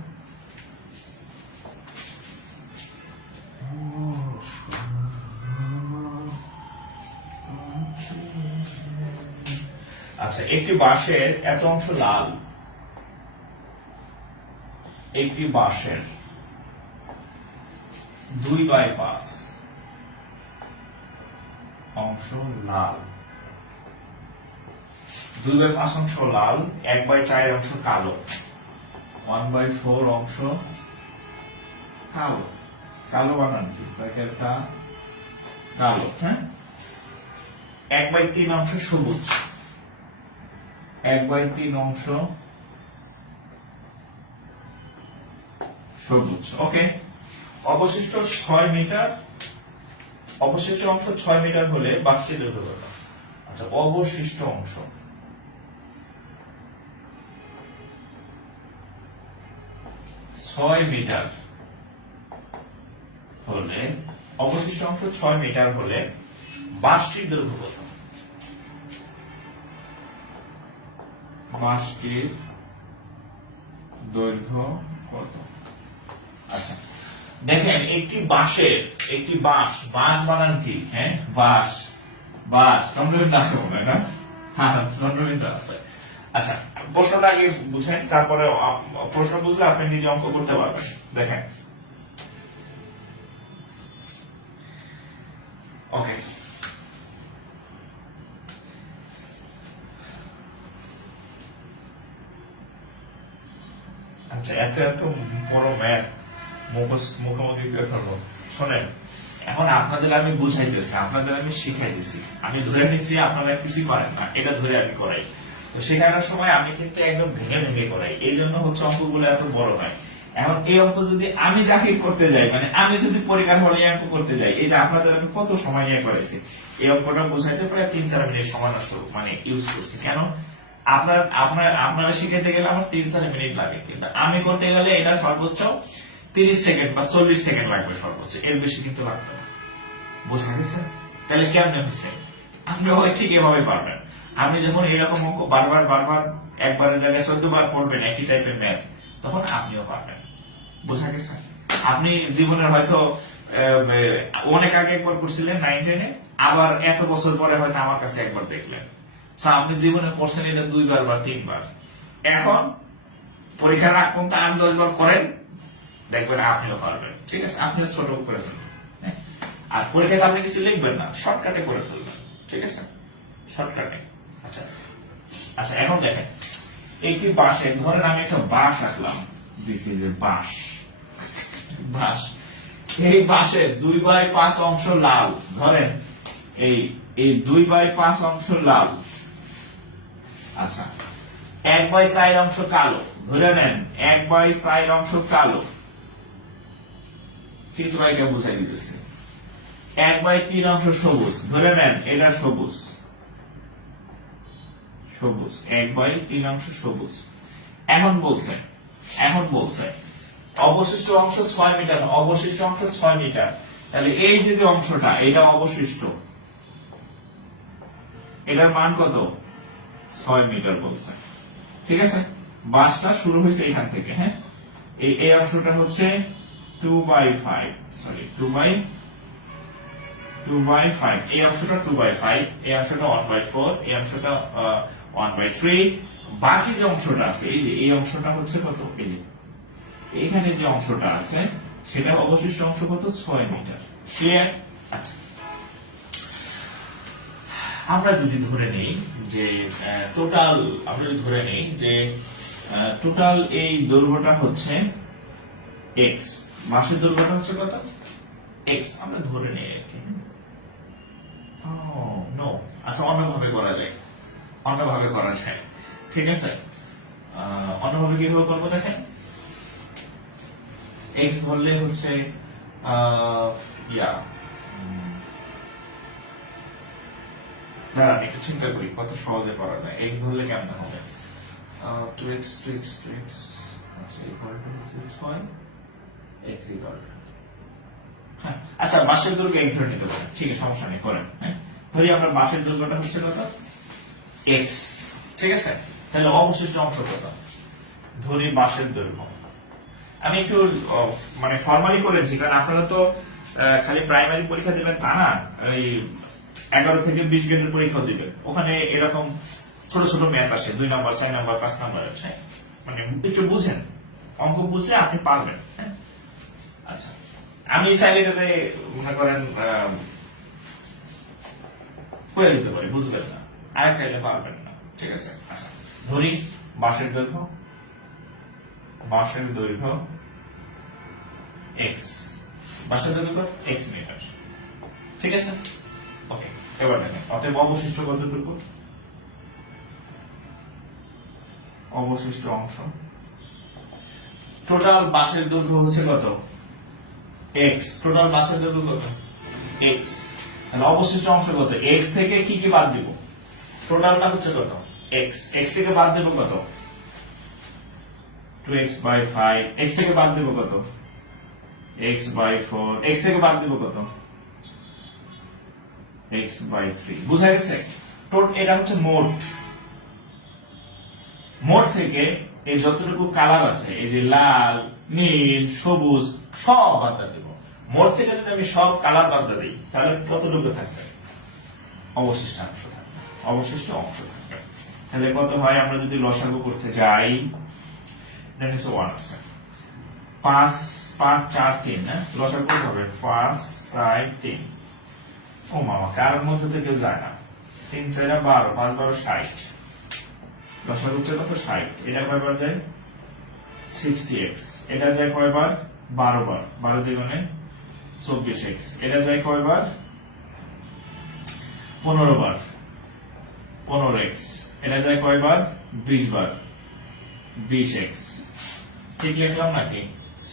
আচ্ছা, একটি বাঁশের এত অংশ লাল, একটি বাঁশের 2/5 অংশ লাল, 2/5 অংশ লাল, 1/4 অংশ কালো, 1/4 অংশ কালো। কালো বানান কি, কালো। হ্যাঁ, 1/3 অংশ সবুজ, 1/3 অংশ সবুজ। ওকে, অবশিষ্ট 6 মিটার, অবশিষ্ট অংশ 6 মিটার হলে বাঁশটির দৈর্ঘ্য কত? আচ্ছা, অবশিষ্ট অংশ 6 মিটার হলে, অবশিষ্ট অংশ 6 মিটার হলে বাঁশটির দৈর্ঘ্য কত? বাঁশটির দৈর্ঘ্য কত? আচ্ছা দেখেন, একটি বাঁশের, একটি বাঁশ, বাঁশ বানান কি? হ্যাঁ, বাঁশ, বাঁশ চন্দ্রবিন্দু আছে মনে হয় না? হ্যাঁ, চন্দ্রবিন্দু আছে। আচ্ছা, প্রশ্নটা আগে বুঝেন, তারপরে প্রশ্ন বুঝলে আপনি নিজে অঙ্ক করতে পারবেন। দেখেন, ওকে, আচ্ছা, এত এত বড় ম্যাথ মুখোমুখি করবো। শোনেন, এখন আপনাদের আমি বুঝাইতেছি, আপনাদের আমি শিখাইতেছি, আমি ধরে নিচ্ছি আপনারা কিছুই পারেন না, এটা ধরে আমি করাই। তো শেখানোর সময় আমি কিন্তু একদম ভেঙে ভেঙে করাই, এই জন্য হচ্ছে অঙ্কগুলো এত বড় হয়। এখন এই অঙ্ক যদি আমি জাহির করতে যাই, মানে আমি যদি পরীক্ষার হলে অঙ্ক করতে যাই, এই যে আপনাদের আমি কত সময় নিয়ে করাইছি, এই অঙ্কটা বোঝাইতে প্রায় 3-4 মিনিট সময় নষ্ট মানে ইউজ করছি। কেন? আপনারা শিখাইতে গেলে আমার 3-4 মিনিট লাগে, কিন্তু আমি করতে গেলে এটা সর্বোচ্চ 30 সেকেন্ড বা 40 সেকেন্ড লাগবে সর্বোচ্চ, এর বেশি কিন্তু লাগবে না। বোঝা গেছে? তাহলে কেমন হয়েছে? আপনি ঠিক এভাবে পারবেন। আপনি যখন এরকম অঙ্ক বারবার বারবার একবারের জায়গায় 14 বার পড়বেন একই টাইপের ম্যাথ, তখন আপনিও পারবেন। বোঝা গেছে? আপনি জীবনের হয়তো অনেক আগে একবার করছিলেন 9-10-এ, আবার এত বছর পরে হয়তো আমার কাছে একবার দেখলেন, আপনি জীবনে করছেন এটা 2 বার বা 3 বার। এখন পরীক্ষার আগ পর্যন্ত 8-10 বার করেন, দেখবেন আপনিও পারবেন। ঠিক আছে, আপনিও ছোট করে ফেলবেন। আর পরীক্ষাতে আপনি কিছু লিখবেন না, শর্টকাটে করে ফেলবেন। ঠিক আছে, শর্টকাটে। আচ্ছা আচ্ছা, এখন দেখেন একটি বাঁশে, ধরেন আমি একটা বাঁশ আঁকলাম, দিস ইজ এ বাঁশ। বাঁশ, এই বাঁশের 2/5 অংশ লাল, ধরেন এই 2/5 অংশ লাল। আচ্ছা, 1/4 অংশ কালো, ধরে নেন 1/4 অংশ কালো। চিত্রকে বুঝাই দিতেছে। 1/3 অংশ সবুজ, ধরে নেন এটা সবুজ। সবুজ 1/3 অংশ সবুজ। এখন বলছে অবশিষ্ট অংশ 6 মিটার, অবশিষ্ট অংশ 6 মিটার। তাহলে এই যে অংশটা, এটা অবশিষ্ট, এটার মান কত? 6 মিটার বলছে। ঠিক আছে, বাসটা শুরু হয়েছে এখান থেকে। হ্যাঁ, এই অংশটা হচ্ছে 2/5, সরি 2/5, এই অংশটা 2/5, এই অংশটা 1/4, এই অংশটা 1/3। বাকি যে অংশটা আছে, এই যে এই অংশটা হচ্ছে কত? এই যে এখানে যে অংশটা আছে সেটা অবশিষ্ট অংশ কত? 6 মিটার। ক্লিয়ার? আচ্ছা, আমরা যদি ধরে নেই যে টোটাল এই দৈর্ঘ্যটা হচ্ছে x, বাঁশের দৈর্ঘ্যটা হচ্ছে কত? x, আমরা ধরে নেই আর কি। নো, আচ্ছা অন্যভাবে করা যায়, ঠিক আছে। অন্যভাবে কিভাবে করবো দেখেন, x বললে হচ্ছে দাঁড়ান একটু চিন্তা করি কত সহজে করা যায়। x ধরলে কেমন হবে? 2x, আচ্ছা equal to 6, x equal to, হ্যাঁ আচ্ছা বাঁশের দৈর্ঘ্য x ধরে নিতে পারেন, ঠিক আছে, সমস্যা নেই, করেন। হ্যাঁ, ধরি আমরা বাঁশের দৈর্ঘ্যটা হচ্ছে কত? x। ঠিক আছে, তাহলে অবশিষ্ট অংশ কত? ধরি বাঁশের দৈর্ঘ্য, আমি একটু মানে ফর্মালি করেছি, কারণ আপনারা তো খালি প্রাইমারি পরীক্ষা দিবেন তা না, এই 11 থেকে 20 গ্রেডের পরীক্ষা দিবেন, ওখানে এরকম ছোট ছোট ম্যাথ আসে, 2 নাম্বার, 4 নাম্বার, 5 নাম্বার আসে। মানে একটু বুঝেন, অঙ্ক বুঝলে আপনি পারবেন। হ্যাঁ, আচ্ছা, আমি চাইলে এটাতে মনে করেন করে দিতে পারি, বুঝলেন না, আর চাইলে পারবেন না। ঠিক আছে, আচ্ছা ধরি বাঁশের দৈর্ঘ্য x, বাঁশের দৈর্ঘ্য x মিটার। ঠিক আছে, ওকে। এবার দেখেন অতএব অবশিষ্ট কতটুকু? অবশিষ্ট অংশ, টোটাল বাঁশের দৈর্ঘ্য হচ্ছে কত? x, টোটাল বাঁশের দৈর্ঘ্য কত? x, তাহলে অবশিষ্ট অংশ কত? x থেকে কি কি বাদ দিব? টোটালটা হচ্ছে কত? x থেকে বাদ দেব কত? 2x/5, x থেকে বাদ দেব কত? x/4, x থেকে বাদ দেব কত? x/3। বুঝা গেছে? এটা হচ্ছে মোট থেকে এই যতটুকু কালার আছে, এই যে লাল, নীল, সবুজ, সব বাদ দেব। মোট থেকে যদি আমি সব কালার বাদ দিই তাহলে কতটুকু থাকবে? অবশিষ্ট অংশ থাকবে। তাহলে কত হয়? আমরা যদি লসাগু করতে যাই, 1 আছে, 5, 4, 3, না লসাগু করতে হবে 5, 4, 3। ও মামা, কার মধ্যে তো কেউ যায় না। 3, 4, 12, 5, 12, 60। লসাগু হচ্ছে কত? 60। এটা কয়বার যায়? 60x। এটা যায় কয়বার? 12 বার। 12 দ্বিগুণে 24x। এটা যায় কয়বার? 15 বার, 15x। এটা যায় কয়বার? 20 বার, 20x। ঠিক লিখলাম নাকি?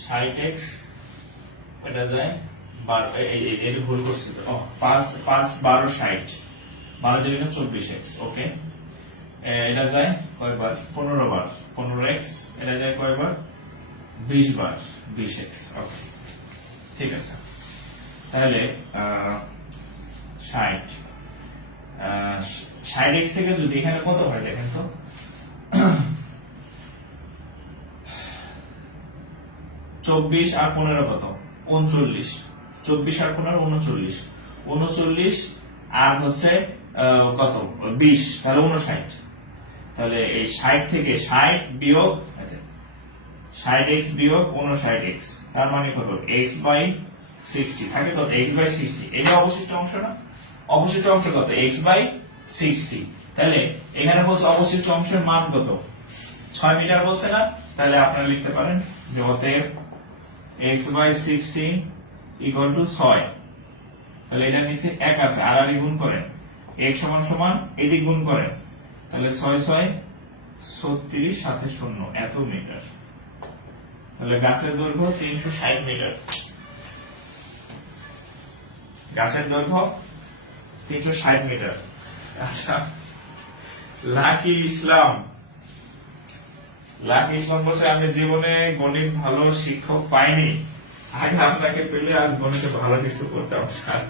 60x, এটা যায় 12, এটা ভুল করছি তো। 5, 12, 60, 12 দ্বিগুণে 24x। ওকে, এটা যায় কয়বার? 15 বার, 15x। এটা যায় কয়বার? 20 বার, 20x। ওকে, ঠিক আছে। তাহলে 60x থেকে যদি এখানে কত হয় দেখেন তো, 24 আর 15 কত? 39। 24 আর 15 39। আর হচ্ছে কত 20, তাহলে 59। তাহলে এই 60 থেকে 60 বিয়োগ 60x বিয়োগ 59x, তার মানে কত x/60 থাকে কত x/60। এটা অবশিষ্ট অংশ না? অবশিষ্ট অংশ কত x/60। তাহলে এখানে বলছে অবশিষ্ট অংশের মান কত 6 মিটার বলছে না? তাহলে আপনারা লিখতে পারেন যে অতএব x/60 ইকুয়াল টু 6। তাহলে এটা নিচে 1 আছে, আর গুণ করেন, x সমান সমান এদিক গুণ করেন, তাহলে 6 6 36 সাথে 0 এত মিটার। তাহলে গাছের দৈর্ঘ্য 360 মিটার। গাছের দৈর্ঘ্য 360 মিটার। আচ্ছা, লাকি ইসলাম বলছে আমি জীবনে গণিত ভালো শিক্ষক পাইনি, আগে আপনাকে পেলে আজ গণিতে ভালো কিছু করতাম স্যার।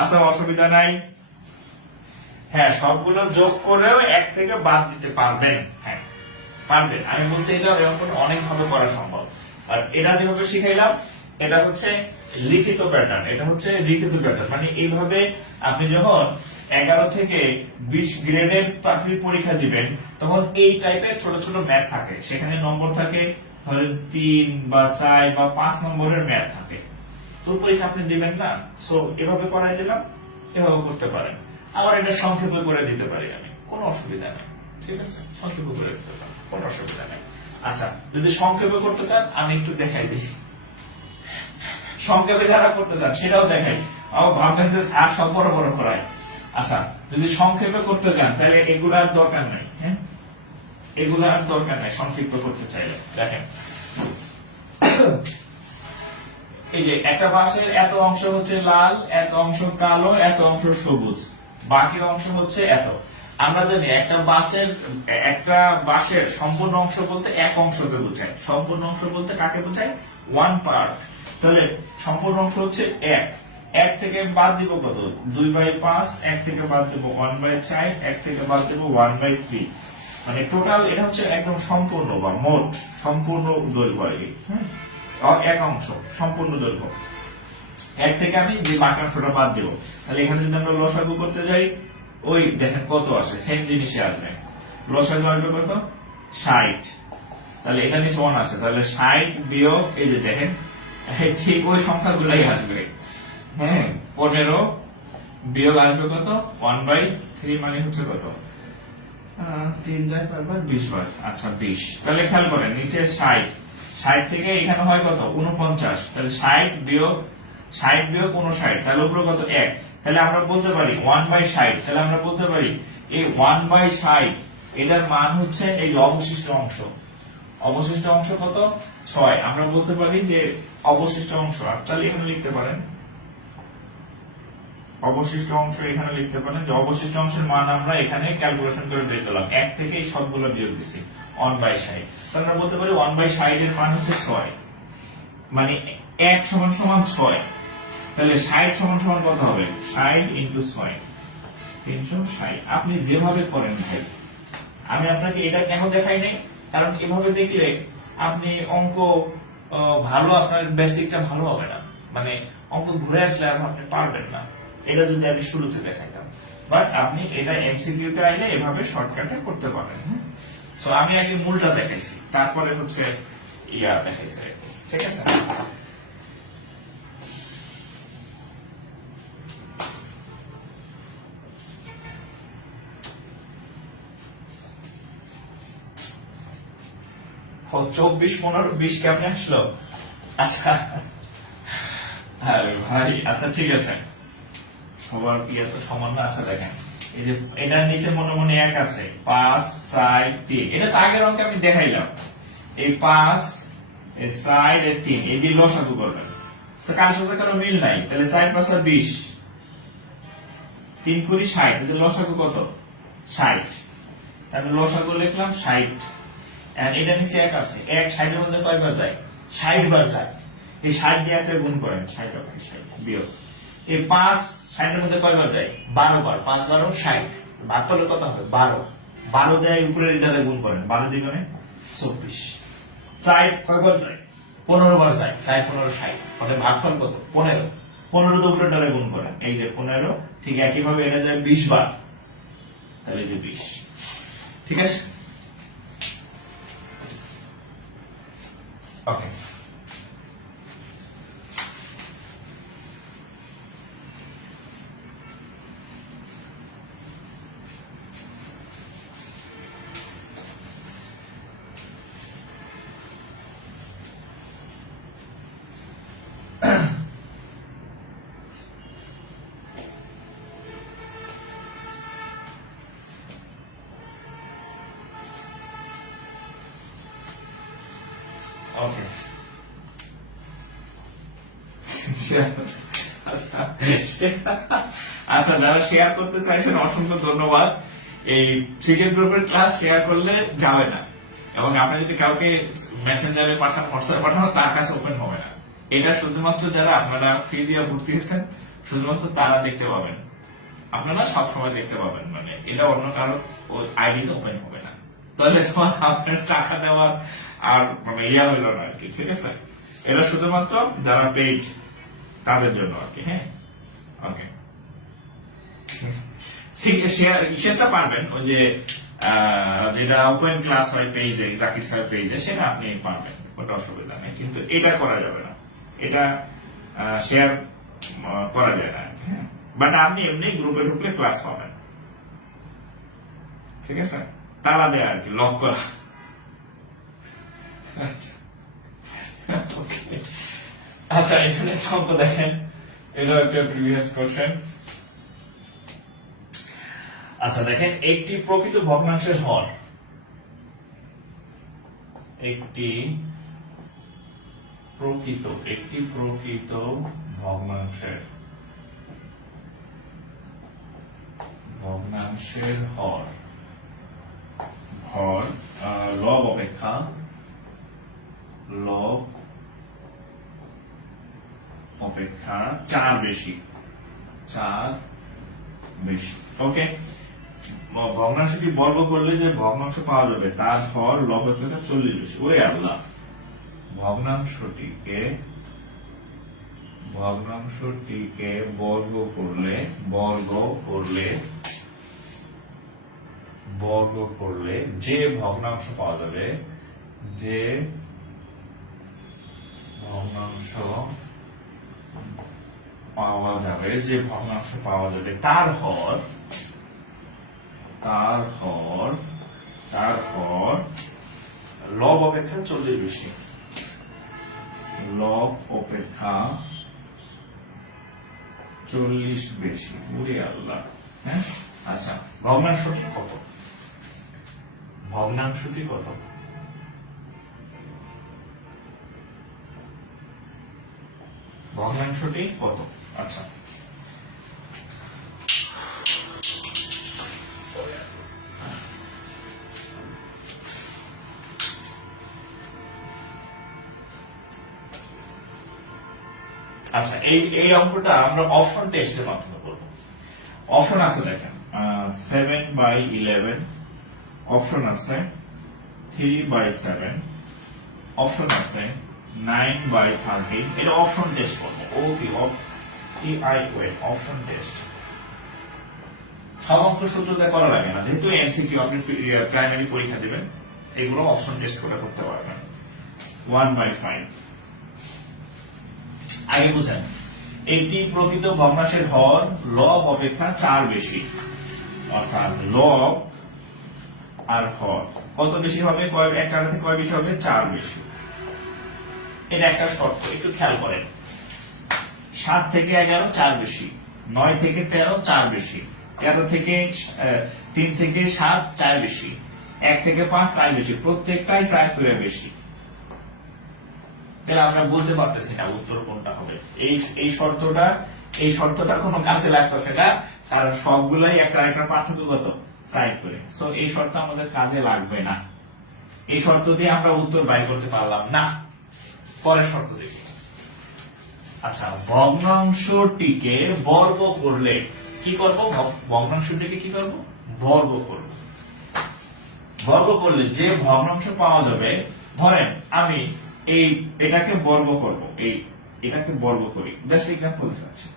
আচ্ছা, অসুবিধা নাই। হ্যাঁ, সবগুলো যোগ করেও 1 থেকে বাদ দিতে পারবেন। হ্যাঁ পারবেন, আমি বলছি এটা এখন অনেক ভাবে করা সম্ভব। আর এটা যেভাবে শিখাইলাম এটা হচ্ছে লিখিত প্যাটার্ন, এটা হচ্ছে লিখিত প্যাটার্ন। মানে এইভাবে আপনি যখন 11 থেকে 20 গ্রেডের চাকরির পরীক্ষা দিবেন তখন এই টাইপের ছোট ছোট ম্যাথ থাকে, সেখানে নম্বর থাকে ধরেন 3 বা 4 বা 5 নম্বরের ম্যাথ থাকে। তো পরীক্ষা আপনি দিবেন না, সো এভাবে করাই দিলাম, এভাবে করতে পারেন। আবার এটা সংক্ষেপে করে দিতে পারি আমি, কোনো অসুবিধা নেই। ঠিক আছে, সংক্ষেপে করে দিতে পারি, কোনো অসুবিধা নেই। আচ্ছা, যদি সংক্ষেপে করতে চান আমি একটু দেখাই দিই, সংক্ষেপে যারা করতে চান সেটাও দেখাই। আমার ভাববেন যে স্যার সব বড় বড় করায়। আচ্ছা, যদি সংক্ষেপে করতে চান তাহলে এগুলার দরকার নাই। হ্যাঁ, এগুলার দরকার নাই সংক্ষিপ্ত করতে চাইলে। দেখেন, এই যে একটা বাঁশের এত অংশ হচ্ছে লাল, এত অংশ কালো, এত অংশ সবুজ, বাকি অংশ হচ্ছে এত। আমরা জানি একটা বাঁশের সম্পূর্ণ অংশ বলতে এক অংশকে বোঝায়। সম্পূর্ণ অংশ বলতে কাকে বোঝায়? 1 পার্ট। তাহলে সম্পূর্ণ অংশ হচ্ছে 1। 1 থেকে বাদ দিব কত? 2/5। 1 থেকে বাদ দিব 1/4। 1 থেকে বাদ দিব 1/3। মানে টোটাল এটা হচ্ছে একদম সম্পূর্ণ বা মোট সম্পূর্ণ দৈর্ঘ্য আর কি। এক অংশ সম্পূর্ণ দৈর্ঘ্য। 1 থেকে আমি যে বাকি অংশটা বাদ দেব, তাহলে এখানে যদি আমরা লসাগু করতে যাই, ওই দেখেন কত আসে, সেম জিনিসে আসবে। লসাগু আসবে কত? 60। তাহলে এটা নিচে 1 আসে, তাহলে 60 বিয়োগ এই যে দেখেন ঠিক ওই সংখ্যাগুলাই আসবে। হ্যাঁ, 15 বিয়োগ আসবে কত? 1/3, মানে হচ্ছে কত? 3 যায় 20 বার। আচ্ছা 20। তাহলে খেয়াল করেন নিচে 60, 60 থেকে এখানে হয় কত? 49। তাহলে 60 বিয়োগ 59, তাহলে উপরে কত? 1। তাহলে আমরা বলতে পারি 1/60। তাহলে আমরা বলতে পারি এই 1/60 এটার মান হচ্ছে এই অবশিষ্ট অংশ। অবশিষ্ট অংশ কত? 6। আমরা বলতে পারি যে অবশিষ্ট অংশ, তাহলে এখানে লিখতে পারেন অবশিষ্ট অংশ, এখানে লিখতে পারেন যে অবশিষ্ট অংশের মান আমরা এখানে ক্যালকুলেশন করে বের করলাম। 1 থেকে এই সবগুলো বিয়োগ দিছি 1/60। তাহলে আমরা বলতে পারি 1/60 এর মান হচ্ছে 6, মানে 1 সমান সমান 6। তাহলে 60 সমান সমান কত হবে? 60 × 6 360। আপনি যেভাবে করেন ভাই, আমি আপনাকে এটা কেন দেখাই নাই, কারণ এভাবে দেখলে আপনি অঙ্ক ভালো, আপনার বেসিকটা ভালো হবে না, মানে অঙ্ক ঘুরে আসলে আর আপনি পারবেন না। এটা যদি আমি শুরুতে দেখাইতাম, বাট আপনি এটা এমসিকিউ তে আইলে এভাবে শর্টকাটে করতে পারবেন। সো আমি আগে মূলটা দেখাইছি, তারপরে হচ্ছে ইয়া দেখাইছি, ঠিক আছে? ও 24 15 20 কেমনে আসলো? আচ্ছা আরে ভাই, আচ্ছা ঠিক আছে, সবার ইয়ে তো সমান না। আচ্ছা দেখেন, এই যে এটার নিচে মনে মনে 1 আছে, 5 4 3, এটা তো আগের অঙ্কে আমি দেখাইলাম। এই 5 এই 4 এই 3 এই দিয়ে লসাগু করবেন, তো কার সাথে কারো মিল নাই। তাহলে 4 5 আর 20, 3 × 60, এতে লসাগু কত? 60। তাহলে লসাগু লিখলাম 60। আর এটা নিচে 1 আছে, 1 60 এর মধ্যে কয়বার যায়? 60 বার যায়। এই 60 দিয়ে একটা গুণ করেন, 60 বিয়োগ এই 5 60 এর মধ্যে কয়বার যায়? 12 বার। 5 12 60, ভাগ করলে কত হবে? 12। 12 দিয়ে উপরের এটারে গুণ করেন, 12 দ্বিগুণে 24। 4 কয়বার যায়? 15 বার যায়। 4 15 60, মানে ভাগফল কত? 15। 15 তে উপরেটারে গুণ করেন, এই যে 15, ঠিক একইভাবে এটা যায় 20 বার, তাহলে এই যে 20। ঠিক আছে, ওকে। ওকে, আচ্ছা যারা শেয়ার করতে চাইছেন অসংখ্য ধন্যবাদ। এই সিক্রেট গ্রুপের ক্লাস শেয়ার করলে যাবে না, এবং আপনি যদি কাউকে মেসেঞ্জারে পাঠান, হোয়াটসঅ্যাপে পাঠানো, তার কাছে ওপেন হবে না। এটা শুধুমাত্র যারা আপনারা ফ্রি দিয়ে ভর্তি হয়েছেন শুধুমাত্র তারা দেখতে পাবেন, আপনারা সবসময় দেখতে পাবেন, মানে এটা অন্য কারো আইডিতে ওপেন হবে না, তাহলে তোমার আপনার টাকা দেওয়ার আর মানে ইয়া হইল না আর কি। ঠিক আছে, এটা শুধুমাত্র যারা পেইড তাদের জন্য আর কি। হ্যাঁ, ওকে। সেটা পারবেন, ওই যে যেটা ওপেন ক্লাস হয় পেজে, জাকির স্যার পেজে, সেটা আপনি পারবেন, ওটা অসুবিধা নেই, কিন্তু এটা করা যাবে না, এটা শেয়ার করা যায় না। হ্যাঁ, বাট আপনি এমনি গ্রুপে ঢুকলে ক্লাস পাবেন। ঠিক আছে, তালা দেয়া আর কি, লক করা। আচ্ছা, এখানে অঙ্ক দেখেন, এটা একটা প্রিভিয়াস কোশ্চেন। আচ্ছা দেখেন, একটি প্রকৃত ভগ্নাংশের হর, একটি প্রকৃত ভগ্নাংশের হর লব অপেক্ষা চার বেশি। ওকে, ভগ্নাংশটি বর্গ করলে যে ভগ্নাংশ পাওয়া যাবে তার হর লব অপেক্ষা 40 বেশি। ওরে আল্লাহ, ভগ্নাংশটিকে বর্গ করলে যে ভগ্নাংশ পাওয়া যাবে, তার হর লব অপেক্ষা 40 বেশি। ওরে আল্লাহ। হ্যাঁ, আচ্ছা, ভগ্নাংশটি কত? আচ্ছা, আচ্ছা, এই অঙ্কটা আমরা অপশন টেস্টের মাধ্যমে করব। অপশন আছে দেখেন, 7/11, অপশন আছে 3/7, অপশন আছে 9/13। এটা অপশন টেস্ট করবো। Option test. সব অঙ্ক সূত্র দিয়ে করা লাগে না, যেহেতু এমসিকিউ, আপনি প্রাইমারি পরীক্ষা দিবেন, এগুলো অপশন টেস্ট করে করতে পারবেন। 1/5। আগে বুঝেন, একটি প্রকৃত ভগ্নাংশের হর লব অপেক্ষা 4 বেশি, অর্থাৎ লব আর হর কত বেশি হবে? একটা থেকে কয় বেশি হবে? 4 বেশি। এটা একটা শর্ত, একটু খেয়াল করেন। 7 থেকে 11 4 বেশি, 9 থেকে 13 4 বেশি, 13 থেকে 3 থেকে 7 4 বেশি, 1 থেকে 5 4 বেশি, প্রত্যেকটাই 4 করে বেশি। তাহলে আমরা বলতে পারতেছি না উত্তর কোনটা হবে। এই শর্তটা কোনো কাজে লাগতেছে না, কারণ সবগুলাই একটা পার্থক্যগত সাইড করে। সো এই শর্ত আমাদের কাজে লাগবে না, এই শর্ত দিয়ে আমরা উত্তর বাইর করতে পারলাম না। পরের শর্ত দেখি। আচ্ছা, ভগ্নাংশটিকে বর্গ করলে কি করব? ভগ্নাংশটিকে কি করব? বর্গ করব। বর্গ করলে যে ভগ্নাংশ পাওয়া যাবে, ধরেন আমি এটাকে বর্গ করব, এটাকে বর্গ করি, জাস্ট এক্সাম্পল দেখাচ্ছি।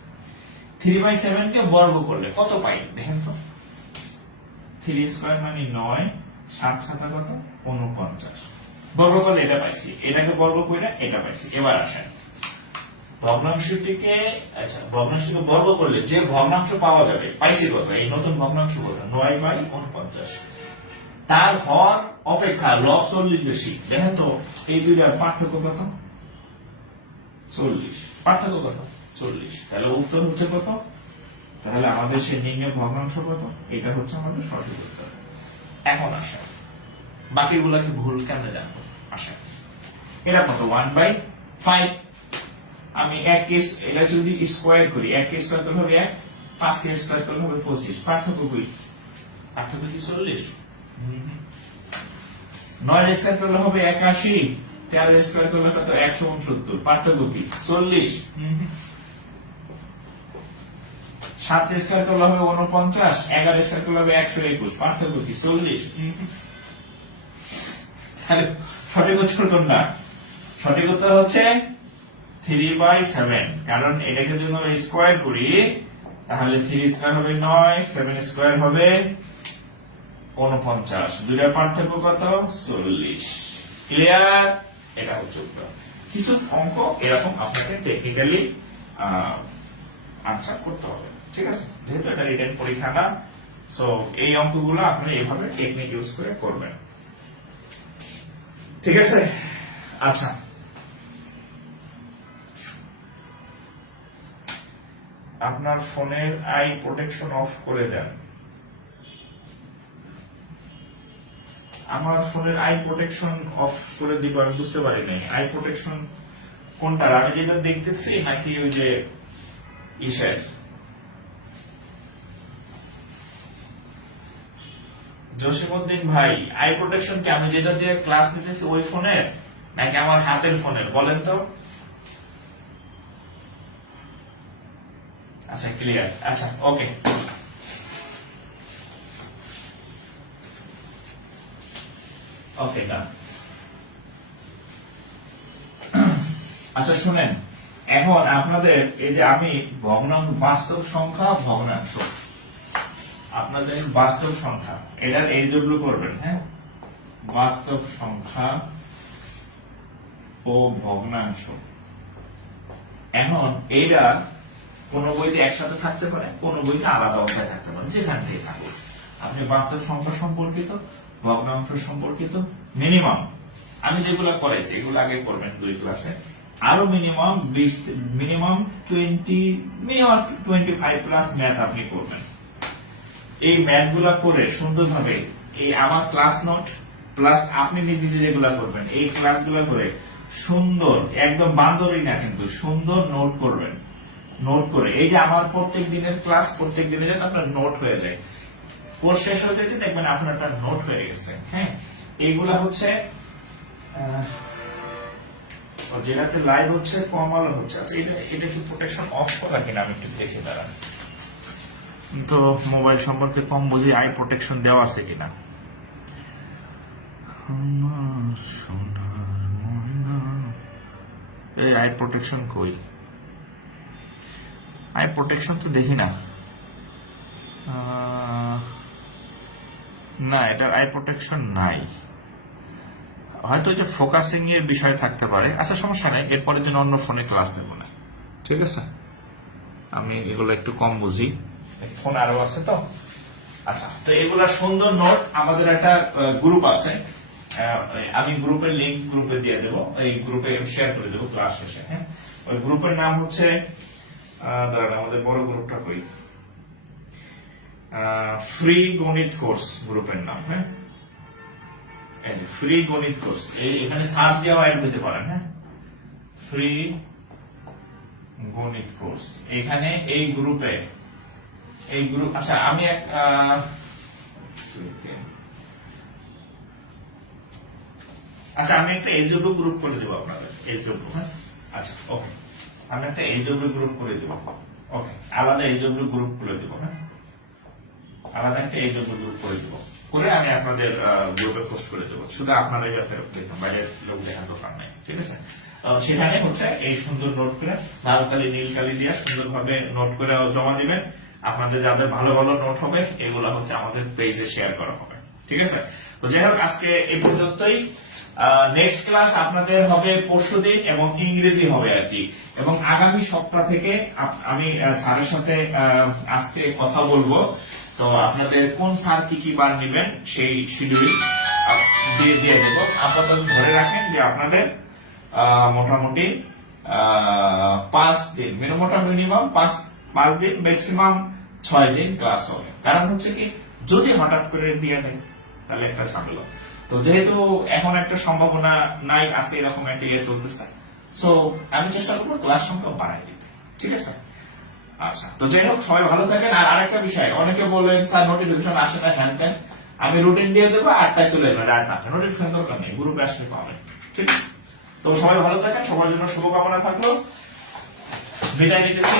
3/7 কে বর্গ করলে কত পাই দেখেন তো। 3 স্কয়ার মানে 9, 7 7 কত 49, বর্গ করলে এটা পাইছি, এটাকে বর্গ কইরা এটা পাইছি। এবার আসেন ভগ্নাংশটিকে, আচ্ছা ভগ্নাংশটিকে বর্গ করলে যে ভগ্নাংশ পাওয়া যাবে পাইছি কত, এই নতুন ভগ্নাংশ কত 9/49, তার হর অপেক্ষা লব 40 বেশি। দেখেন তো এই দুইটার পার্থক্য কত, 40, পার্থক্য কত 40, তাহলে উত্তর হচ্ছে কত, তাহলে আমাদের সেই নির্ণয় ভগ্নাংশ কত, এটা হচ্ছে আমাদের সঠিক উত্তর। এখন আসেন বাকিগুলোকে ভুল কেমনে জানবো, আসেন এটা কত 1/5, আমি 1 কেস এটা যদি স্কয়ার করি, 1 কে স্কয়ার করলে হবে 1, 5 কে স্কয়ার করলে হবে 25, পার্থক্য কই, পার্থক্য কি 40, 9 স্কয়ার করলে হবে 81, 13 স্কয়ার করলে কত 169, পার্থক্য কি 40, 7 স্কয়ার করলে হবে 49, 11 স্কয়ার করলে হবে 121, পার্থক্য কি 40, তাহলে সঠিক উত্তর কোনটা, সঠিক উত্তর হচ্ছে 3/7, কারণ এটাকে যদি আমরা স্কয়ার করি তাহলে 3 স্কয়ার হবে 9, 7 স্কয়ার হবে 49, দুইটার পার্থক্য কত 40, ক্লিয়ার, এটা হচ্ছে উত্তর। কিছু অঙ্ক এরকম আপনাকে টেকনিক্যালি আনসার করতে হবে, ঠিক আছে, যেহেতু এটা রিটেন পরীক্ষা না, সো এই অঙ্কগুলো আপনি এইভাবে টেকনিক ইউজ করে করবেন, ঠিক আছে। আচ্ছা আপনার ফোনের আই প্রোটেকশন অফ করে দেন। আমার ফোনের আই প্রোটেকশন অফ করে দিব, আমি বুঝতে পারি নাই আই প্রোটেকশন কোনটা, আমি যেটা দেখতেছি নাকি ওই যে ইসের জসিমউদ্দিন ভাই, আই প্রোটেকশন কি আমি যেটা দিয়ে ক্লাস নিতেছি ওই ফোনের নাকি আমার হাতের ফোনের, বলেন তো। আচ্ছা ক্লিয়ার, আচ্ছা ওকে। ওকে ডান। আচ্ছা শুনেন, এখন আপনাদের এই যে আমি ভগ্নাংশ, বাস্তব সংখ্যা ভগ্নাংশ, আপনাদের বাস্তব সংখ্যা এটার এইচডব্লিউ করবেন, হ্যাঁ, বাস্তব সংখ্যা ও ভগ্নাংশ। এখন এইটা কোন বইতে একসাথে থাকতে পারে, কোন বইতে আলাদা অবস্থায় থাকতে পারে, যেখান থেকে থাকুক। আপনি বাস্তব সংখ্যা সম্পর্কিত, ভগ্নাংশ সম্পর্কিত মিনিমাম আমি যেগুলো করাইছি এগুলো আগে করবেন 2 ক্লাসে, আরো মিনিমাম 20, মিনিমাম 25 প্লাস ম্যাথ আপনি করবেন। এই ম্যাথ গুলা করে সুন্দরভাবে এই আমার ক্লাস নোট প্লাস আপনি নিজে যেগুলা করবেন এই ক্লাসগুলো করে সুন্দর, একদম বান্দরই না কিন্তু সুন্দর নোট করবেন। নোট করে এই যে আমার প্রত্যেক দিনের ক্লাস, প্রত্যেক দিনে যাতে আপনার নোট হয়ে যায়, কোর্স শেষ হতে দেখবেন আপনার একটা নোট হয়ে গেছে। হ্যাঁ, এইগুলা হচ্ছে যেটাতে লাইভ হচ্ছে, কম আলো হচ্ছে। আচ্ছা এটা কি প্রোটেকশন অফ করা কিনা আমি একটু দেখে দাঁড়ান তো, মোবাইল সম্পর্কে কম বুঝি, আই প্রোটেকশন দেওয়া আছে কিনা। এই আই প্রোটেকশন কই, আই প্রোটেকশন তো দেখি না, না এটার আই প্রোটেকশন নাই, হয়তো এটা ফোকাসিং এর বিষয় থাকতে পারে। আচ্ছা সমস্যা নেই, এরপরের দিন অন্য ফোনে ক্লাস নেব না, ঠিক আছে, আমি এগুলো একটু কম বুঝি, ফোন আরো আছে তো। আচ্ছা তো এগুলা সুন্দর নোট, আমাদের একটা গ্রুপ আছে, আমি গ্রুপের লিংক গ্রুপে দিয়ে দেবো, এই গ্রুপে শেয়ার করে দেবো ক্লাস শেষে। হ্যাঁ, ওই গ্রুপের নাম হচ্ছে, দাঁড়ান আমাদের বড় গ্রুপটা কই, ফ্রি গণিত কোর্স গ্রুপের নাম। হ্যাঁ, ফ্রি গণিত কোর্স, এখানে সার্চ দেওয়া অ্যাড হতে পারেন। হ্যাঁ, ফ্রি গণিত কোর্স, এখানে এই গ্রুপে, এই গ্রুপ, আচ্ছা আমি এক আচ্ছা আমি একটা এইচডব্লিউ গ্রুপ করে দেবো আপনাদের, এইচডব্লিউ। হ্যাঁ, আচ্ছা ওকে, আমি একটা এইচডব্লিউ গ্রুপ করে দেবো, ওকে, আলাদা এইচডব্লিউ গ্রুপ করে দেবো। হ্যাঁ, আলাদা একটা এইচডব্লিউ গ্রুপ করে দেবো, করে আমি আপনাদের গ্রুপে পোস্ট করে দেবো, শুধু আপনারা যাতে দেখেন, বাইরের লোক দেখার দরকার নেই, ঠিক আছে। সেখানে হচ্ছে এই সুন্দর নোট করে লাল কালি নীল কালি দিয়ে সুন্দরভাবে নোট করে জমা দিবেন। আপনাদের যাদের ভালো ভালো নোট হবে এগুলো হচ্ছে আমাদের পেজে শেয়ার করা হবে, ঠিক আছে? তো যাই হোক আজকে এই পর্যন্তই। নেক্সট ক্লাস আপনাদের হবে পরশুদিন এবং ইংরেজি হবে আর কি। এবং আগামী সপ্তাহ থেকে আমি স্যারের সাথে আজকে কথা বলবো। তো আপনাদের কোন স্যার কি কি বার নেবেন সেই শিডিউল দিয়ে দেবো। আপনাদের ধরে রাখেন যে আপনাদের মোটামুটি 5 দিন, মিনিমাম 5 দিন, ম্যাক্সিমাম 6 দিন ক্লাস হবে। কারণ হচ্ছে কি, যদি হঠাৎ করে দিয়ে দেয় তাহলে একটা ঝামেলা। তো যেহেতু এখন একটা সম্ভাবনা নাই আছে, এরকম একটা ইয়ে চলতেছে, সো আমি চেষ্টা করবো ক্লাস সংখ্যা বাড়াই দিতে, ঠিক আছে? আচ্ছা, তো যাই হোক সবাই ভালো থাকেন। আর আরেকটা বিষয়, অনেকে বলেন স্যার নোটিফিকেশন আসে না, হ্যান ত্যান। আমি রুটিন দিয়ে দেবো, 8টায় চলে যাবে, রাত 8টায়। নোটিফিকেশন দরকার নেই, গ্রুপে আসলে পাবেন, ঠিক আছে? তো সবাই ভালো থাকেন, সবার জন্য শুভকামনা থাকলো। বিদায় নিতেছি,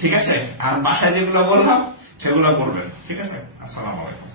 ঠিক আছে? আর বাসায় যেগুলো বললাম সেগুলো করবেন, ঠিক আছে? আসসালামু আলাইকুম।